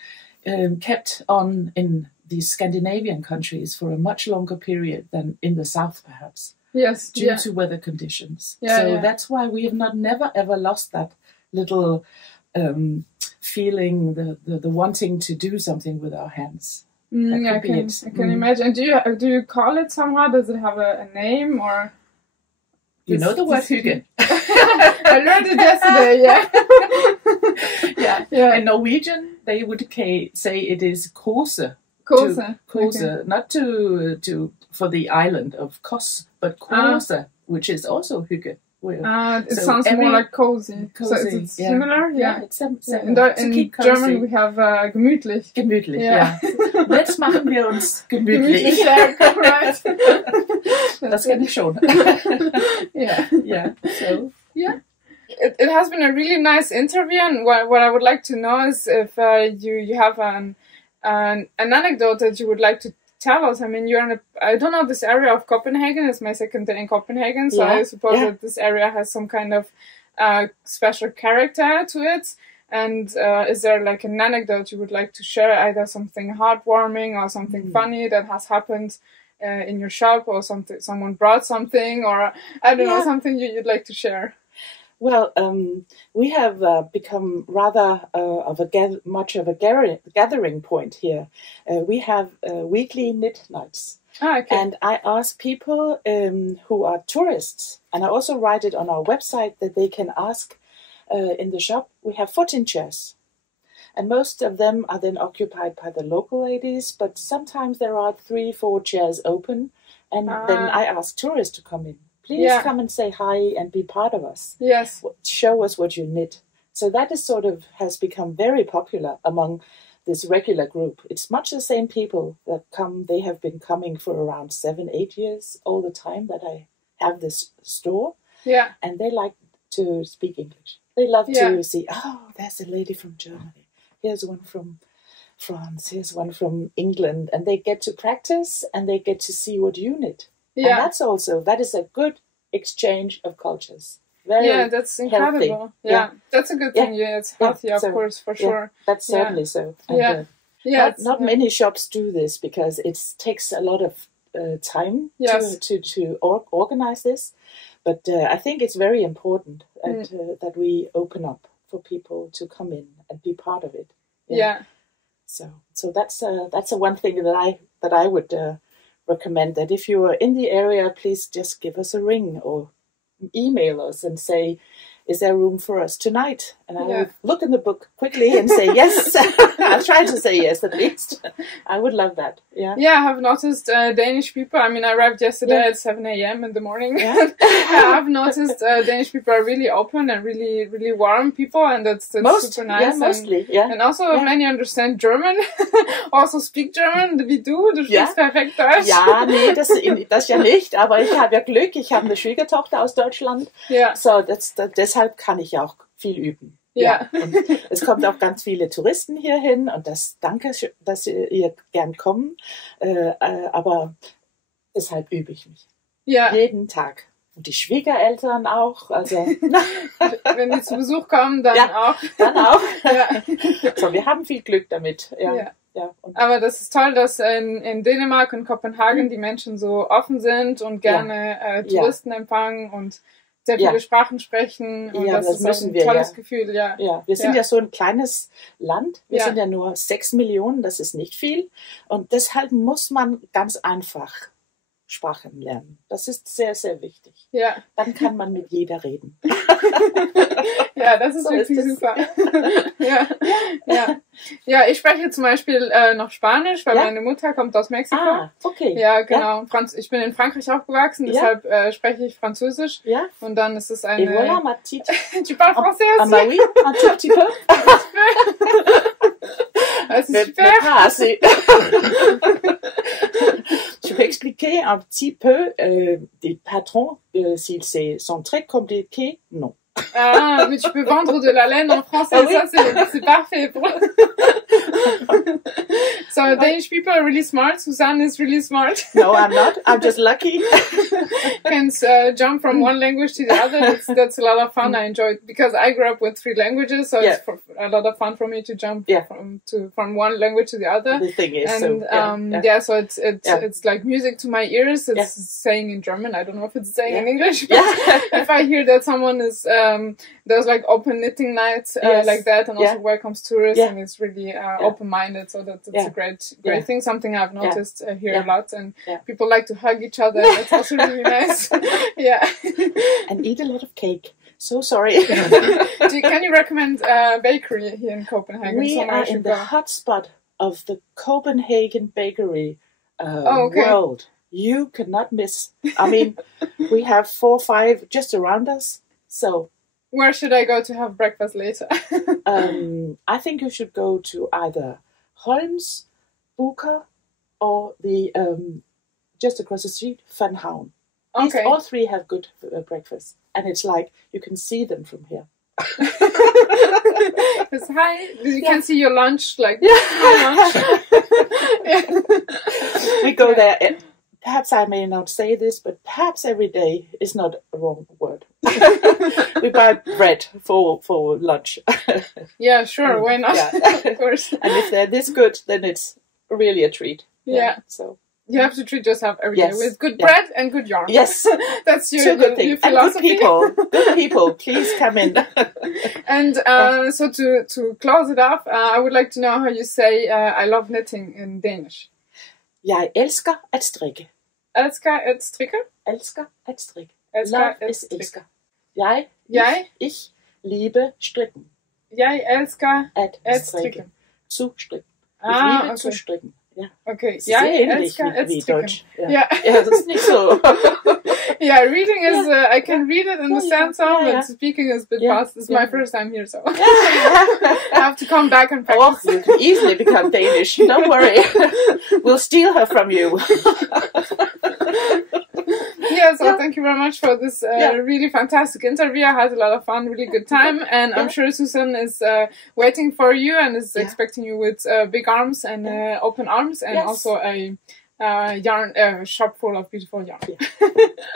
kept on in the Scandinavian countries for a much longer period than in the south, perhaps. Yes, due to weather conditions. That's why we have never ever lost that little feeling, the wanting to do something with our hands. I can imagine. Do you call it somehow? Does it have a name or? You know the word hygge. I learned it yesterday. Yeah. In Norwegian, they would say it is kose. Kose. Not to for the island of Kos, but kose, which is also hygge. It sounds more like cozy. So it's similar? Yeah. It's similar. In German we have gemütlich. Gemütlich, yeah. Jetzt machen wir uns gemütlich. Right. Das kann ich schon. Yeah. So, yeah. It has been a really nice interview, and what I would like to know is if you have an anecdote that you would like to tell us. I mean, I don't know this area of Copenhagen. It's my second day in Copenhagen, so I suppose that this area has some kind of special character to it. And is there like an anecdote you would like to share, either something heartwarming or something funny that has happened in your shop, or someone brought something, or I don't know, something you'd like to share? Well, we have become rather much of a gathering point here. We have weekly knit nights. And I ask people who are tourists, and I also write it on our website that they can ask in the shop. We have 14 chairs. And most of them are then occupied by the local ladies, but sometimes there are 3-4 chairs open, and then I ask tourists to come in. Please come and say hi and be part of us. Yes. Show us what you knit. So that is has become very popular among this regular group. It's much the same people that come. They have been coming for around 7-8 years all the time that I have this store. Yeah. And they like to speak English. They love to see, oh, there's a lady from Germany. Here's one from France. Here's one from England. And they get to practice and they get to see what you knit. Yeah. And that is a good exchange of cultures. Very that's incredible. Yeah, that's a good thing. Yeah, it's healthy, of course, for sure. That's certainly so. And, not many shops do this because it takes a lot of time to organize this. But I think it's very important that we open up for people to come in and be part of it. Yeah. So that's one thing that I would recommend, that if you are in the area, please just give us a ring or email us and say, is there room for us tonight? And I will look in the book quickly and say yes. I'll try to say yes at least. I would love that. Yeah. Yeah, I have noticed Danish people. I mean, I arrived yesterday at 7 a.m. in the morning. Yeah. I've noticed Danish people are really open and really, really warm people, and that's super nice. Yeah, mostly. And also many understand German. Also speak German. Wie du sprichst perfekt Deutsch. Ja, nee, das ja nicht. Aber ich habe ja Glück. Ich habe eine Schwiegertochter aus Deutschland. Ja. So, deshalb kann ich auch viel üben. Ja. Und es kommt auch ganz viele Touristen hierhin und danke, dass ihr gern kommen. Aber deshalb übe ich mich. Ja. Jeden Tag. Und die Schwiegereltern auch. Also wenn die zu Besuch kommen, dann auch. Dann auch. Ja. So, wir haben viel Glück damit. Ja. Aber das ist toll, dass in Dänemark und Kopenhagen die Menschen so offen sind und gerne Touristen empfangen und sehr viele Sprachen sprechen. Und das ist ein tolles Gefühl. Ja, wir sind ja so ein kleines Land. Wir sind ja nur 6 Millionen, das ist nicht viel. Und deshalb muss man ganz einfach Sprachen lernen. Das ist sehr, sehr wichtig. Ja. Dann kann man mit jeder reden. Ja, das ist wirklich super. Ja, ich spreche zum Beispiel noch Spanisch, weil meine Mutter kommt aus Mexiko. Ah, okay. Ja, genau. Ja. Ich bin in Frankreich aufgewachsen, deshalb spreche ich Französisch. Ja. Und dann ist es eine... Et voilà, ma petite... Tu parles français aussi? Ah, bah oui, un tout petit peu. C'est super. Je peux expliquer un petit peu des patrons, s'ils sont très compliqués, non. Ah, mais tu peux vendre de la laine en français, ça c'est parfait. So Danish people are really smart. Susanne is really smart. No, I'm not. I'm just lucky. Can jump from one language to the other. That's a lot of fun. I enjoy it because I grew up with 3 languages, so it's a lot of fun for me to jump from one language to the other. The thing is, so it's like music to my ears. It's saying in German. I don't know if it's saying in English. But if I hear that someone is there's like open knitting nights like that, and also welcomes tourists, and it's really open-minded. So that's a great thing. Something I've noticed here a lot, and people like to hug each other. That's also really nice. And eat a lot of cake. So sorry. Can you recommend a bakery here in Copenhagen? We are in the hotspot of the Copenhagen bakery world. You cannot miss. I mean, we have 4 or 5 just around us. So, where should I go to have breakfast later? I think you should go to either Holmes, Booker, or the just across the street, Van Havn. Okay. All 3 have good breakfast, and it's like you can see them from here. You can see your lunch, like lunch. We go there. Perhaps I may not say this, but perhaps every day is not a wrong word. We buy bread for lunch. Yeah, sure, why not? Of course. And if they're this good, then it's really a treat. Yeah. So you have to treat yourself every day with good bread and good yarn. Yes. That's your philosophy. And good people, please come in. And so to close it off, I would like to know how you say I love knitting in Danish. Jeg elsker at strikke. Elsker at strikke? Elsker at strikke. Love is elsker. Ich liebe stricken. Jeg elsker at strikke. Zu stricken. Ich liebe zu stricken. Ja. Okay. Jeg elsker at stricken. Ja, das ist nicht so. Yeah, reading is, I can read it, understand some, but speaking is a bit fast. It's my first time here, so I have to come back and practice. Oh, you can easily become Danish. Don't worry. We'll steal her from you. Yeah, so thank you very much for this really fantastic interview. I had a lot of fun, really good time, and I'm sure Susanne is waiting for you and is expecting you with big arms and open arms, and also a yarn shop full of beautiful yarn.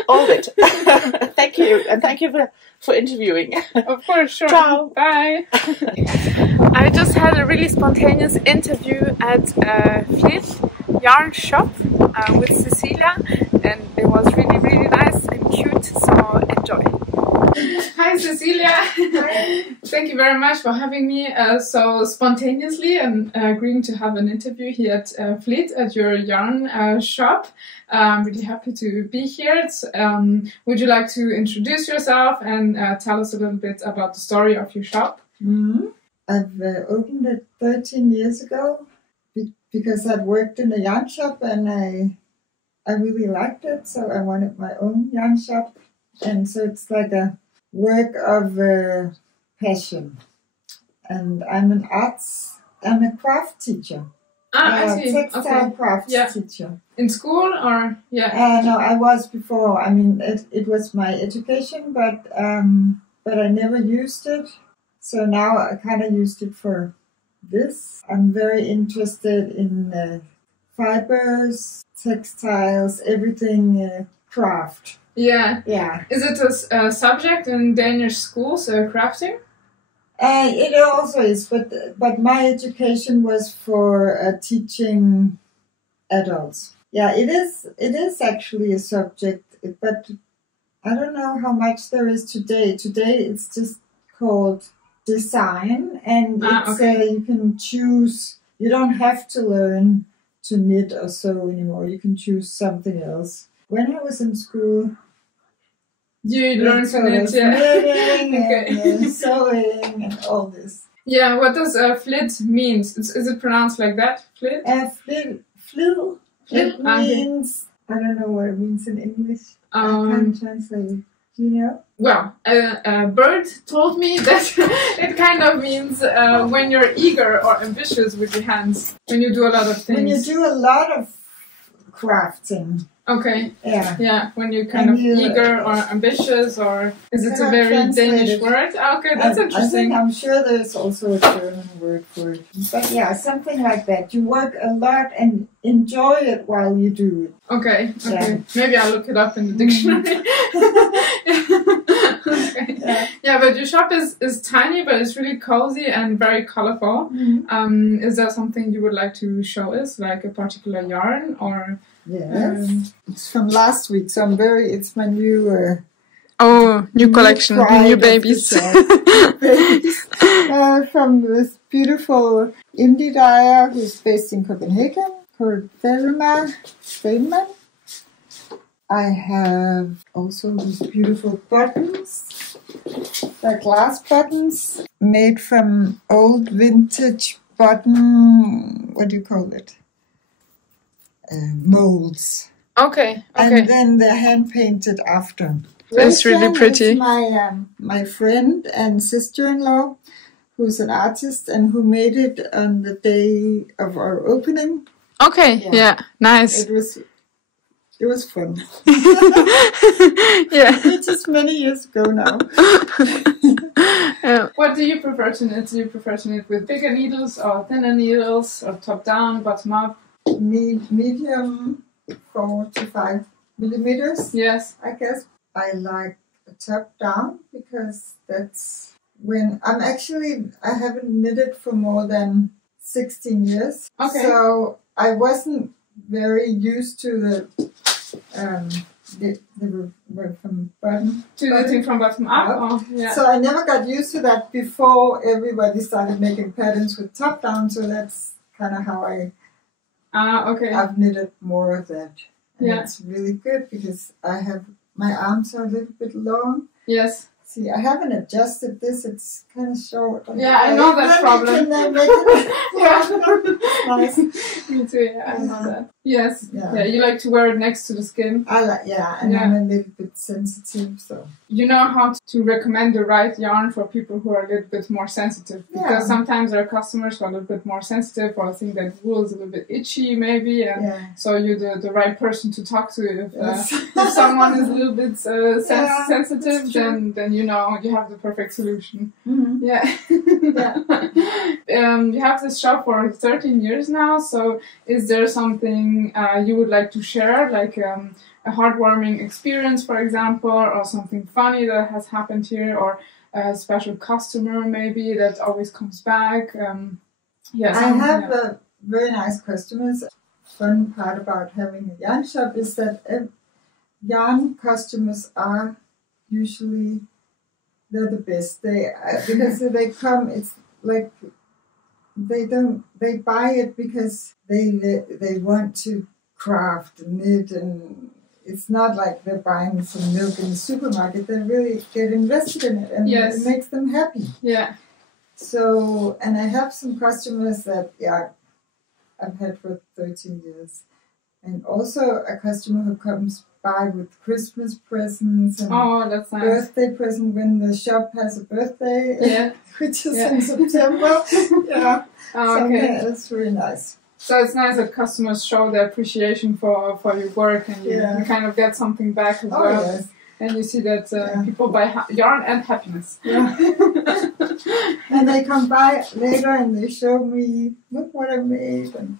All of it. Thank you, and thank you for interviewing. Of course, sure. Ciao. Bye. I just had a really spontaneous interview at Flid yarn shop with Cecilia, and it was really, really nice and cute, so enjoy. Hi Cecilia. Hi. Thank you very much for having me so spontaneously and agreeing to have an interview here at Flid at your yarn shop. I'm really happy to be here. Would you like to introduce yourself and tell us a little bit about the story of your shop? Mm-hmm. I've opened it 13 years ago because I'd worked in a yarn shop and I really liked it, so I wanted my own yarn shop. And so it's like a work of passion. And I'm a craft teacher. I see. Textile crafts teacher. In school or? No, I was before. I mean, it was my education, but I never used it. So now I kind of used it for this. I'm very interested in fibers, textiles, everything craft. Yeah. Yeah. Is it a subject in Danish schools, crafting? It also is, but my education was for teaching adults. Yeah, it is actually a subject, but I don't know how much there is today. Today it's just called design, and you can choose. You don't have to learn to knit or sew anymore. You can choose something else. When I was in school, you learned to knit, knitting and sewing and all this. Yeah, what does Flid mean? Is it pronounced like that? Flid? Flid. It means, I don't know what it means in English. I can't translate it. Do you know? Well, a bird told me that it kind of means when you're eager or ambitious with your hands, when you do a lot of things. When you do a lot of crafting. Okay. Yeah. Yeah, when you're kind of eager or ambitious, or is it a very Danish word? Okay, that's interesting. I'm sure there's also a German word for it. But yeah, something like that. You work a lot and enjoy it while you do it. Okay. Yeah. Maybe I'll look it up in the dictionary. Okay. Yeah, but your shop is tiny, but it's really cozy and very colorful. Mm-hmm. Is that something you would like to show us, like a particular yarn or? Yes, it's from last week, so it's my new... new collection, new babies. From this beautiful indie dyer who's based in Copenhagen, called Feynman. I have also these beautiful buttons. They're glass buttons made from old vintage button, what do you call it? Molds. Okay. And then they're hand painted after. That's really pretty. My friend and sister-in-law, who's an artist and who made it on the day of our opening. Okay, yeah, nice. It was fun. Yeah. It is many years ago now. What do you prefer to knit? Do you prefer to knit with bigger needles or thinner needles or top down, bottom up? Medium 4 to 5 millimeters. Yes. I guess I like a top down because that's when I haven't knitted for more than 16 years. Okay. So I wasn't very used to the from bottom to knitting from bottom up. So I never got used to that before everybody started making patterns with top down. So that's kind of how I've knitted more of that. And it's really good because my arms are a little bit long. Yes. See, I haven't adjusted this. It's kind of short. Yeah, I know that problem. Can make it Nice. Me too, yeah, I know that. Yes. Yeah. Yeah. You like to wear it next to the skin. And I'm a little bit sensitive, so. You know how to recommend the right yarn for people who are a little bit more sensitive, because sometimes there are customers who are a little bit more sensitive, or think that wool is a little bit itchy, maybe, and so you're the right person to talk to. If someone is a little bit sensitive, then you know you have the perfect solution. Mm-hmm. You have this shop for 13 years now, so is there something you would like to share, like a heartwarming experience, for example, or something funny that has happened here, or a special customer maybe that always comes back? I have very nice customers. Fun part about having a yarn shop is that yarn customers are usually they're the best. Because they come, it's like they buy it because they want to craft and knit, and it's not like they're buying some milk in the supermarket. They really get invested in it, and it makes them happy. Yeah. So, and I have some customers that I've had for 13 years, and also a customer who comes by with Christmas presents and that's nice. Birthday present when the shop has a birthday, which is in September. It's really nice. So it's nice that customers show their appreciation for your work, and you kind of get something back as well. Yes. And you see that people buy yarn and happiness. Yeah. And they come by later and they show me, look what I made. And,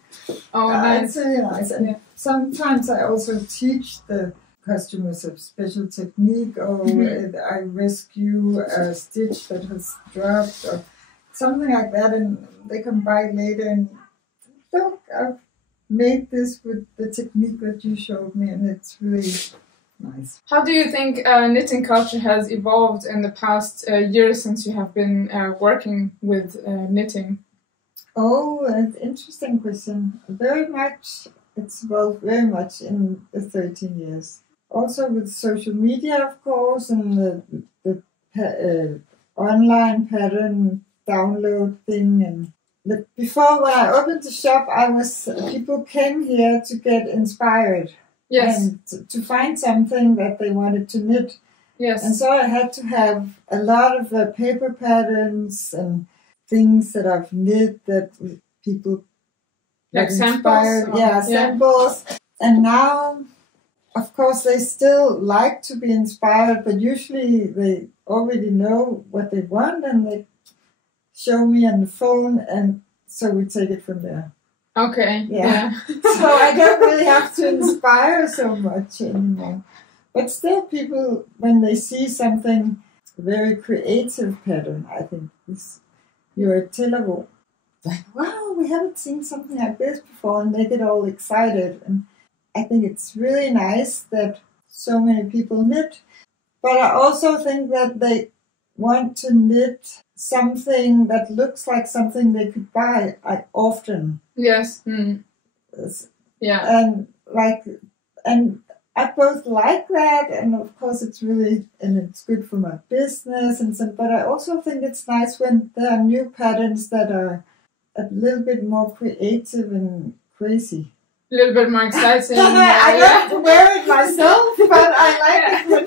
nice. It's really nice. And sometimes I also teach the customers a special technique, or I rescue a stitch that has dropped, or something like that. And they come by later and, look, I've made this with the technique that you showed me, and it's really nice. How do you think knitting culture has evolved in the past years since you have been working with knitting? Oh, an interesting question. It's evolved very much in the 13 years. Also with social media, of course, and the online pattern download thing. And before, when I opened the shop, people came here to get inspired. Yes. And to find something that they wanted to knit. Yes. And so I had to have a lot of paper patterns and things that I've knit that people like inspired. Samples? Samples. And now, of course, they still like to be inspired, but usually they already know what they want and they show me on the phone, and so we take it from there. Okay. Yeah. So I don't really have to inspire so much anymore. But still, people, when they see something very creative pattern, I think you're tillable. Like, wow, we haven't seen something like this before, and they get all excited. And I think it's really nice that so many people knit. But I also think that they want to knit something that looks like something they could buy often. Yes. Yeah. And I both like that, and of course it's good for my business but I also think it's nice when there are new patterns that are a little bit more creative and crazy. A little bit more exciting. I don't wear it myself, but I like it.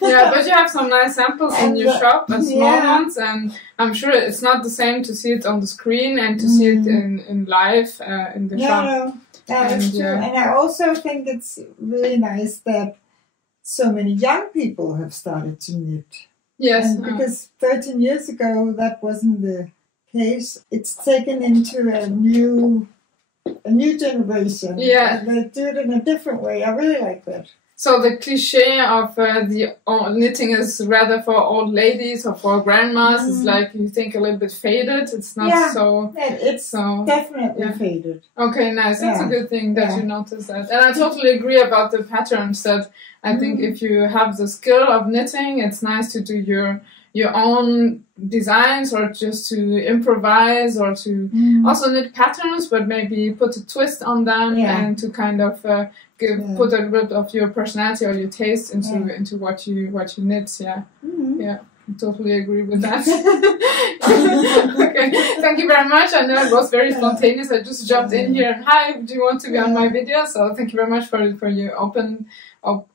But you have some nice samples in your shop, and small ones, and I'm sure it's not the same to see it on the screen and to see it in live in the shop. No, that's true. And I also think it's really nice that so many young people have started to knit. Yes. Because 13 years ago that wasn't the case. It's taken into a new generation. Yeah. And they do it in a different way. I really like that. So the cliche of the knitting is rather for old ladies or for grandmas is like, you think, a little bit faded. It's not so... Yeah, it's definitely faded. Okay, nice. That's a good thing that you noticed that. And I totally agree about the patterns, that I think if you have the skill of knitting, it's nice to do your own designs, or just to improvise, or to also knit patterns, but maybe put a twist on them and to kind of put a bit of your personality or your taste into what you knit. totally agree with that. Okay, thank you very much. I know it was very spontaneous. I just jumped in here and hi, do you want to be on my video? So thank you very much for your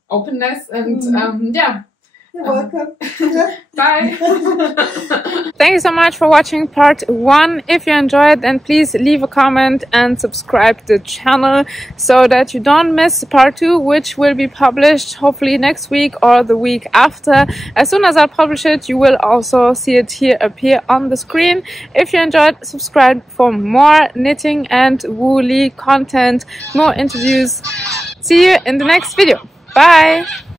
openness and yeah. You're welcome. Bye. Thank you so much for watching part 1. If you enjoyed, then please leave a comment and subscribe to the channel so that you don't miss part 2, which will be published hopefully next week or the week after. As soon as I publish it, you will also see it here appear on the screen. If you enjoyed, subscribe for more knitting and woolly content, more interviews. See you in the next video. Bye.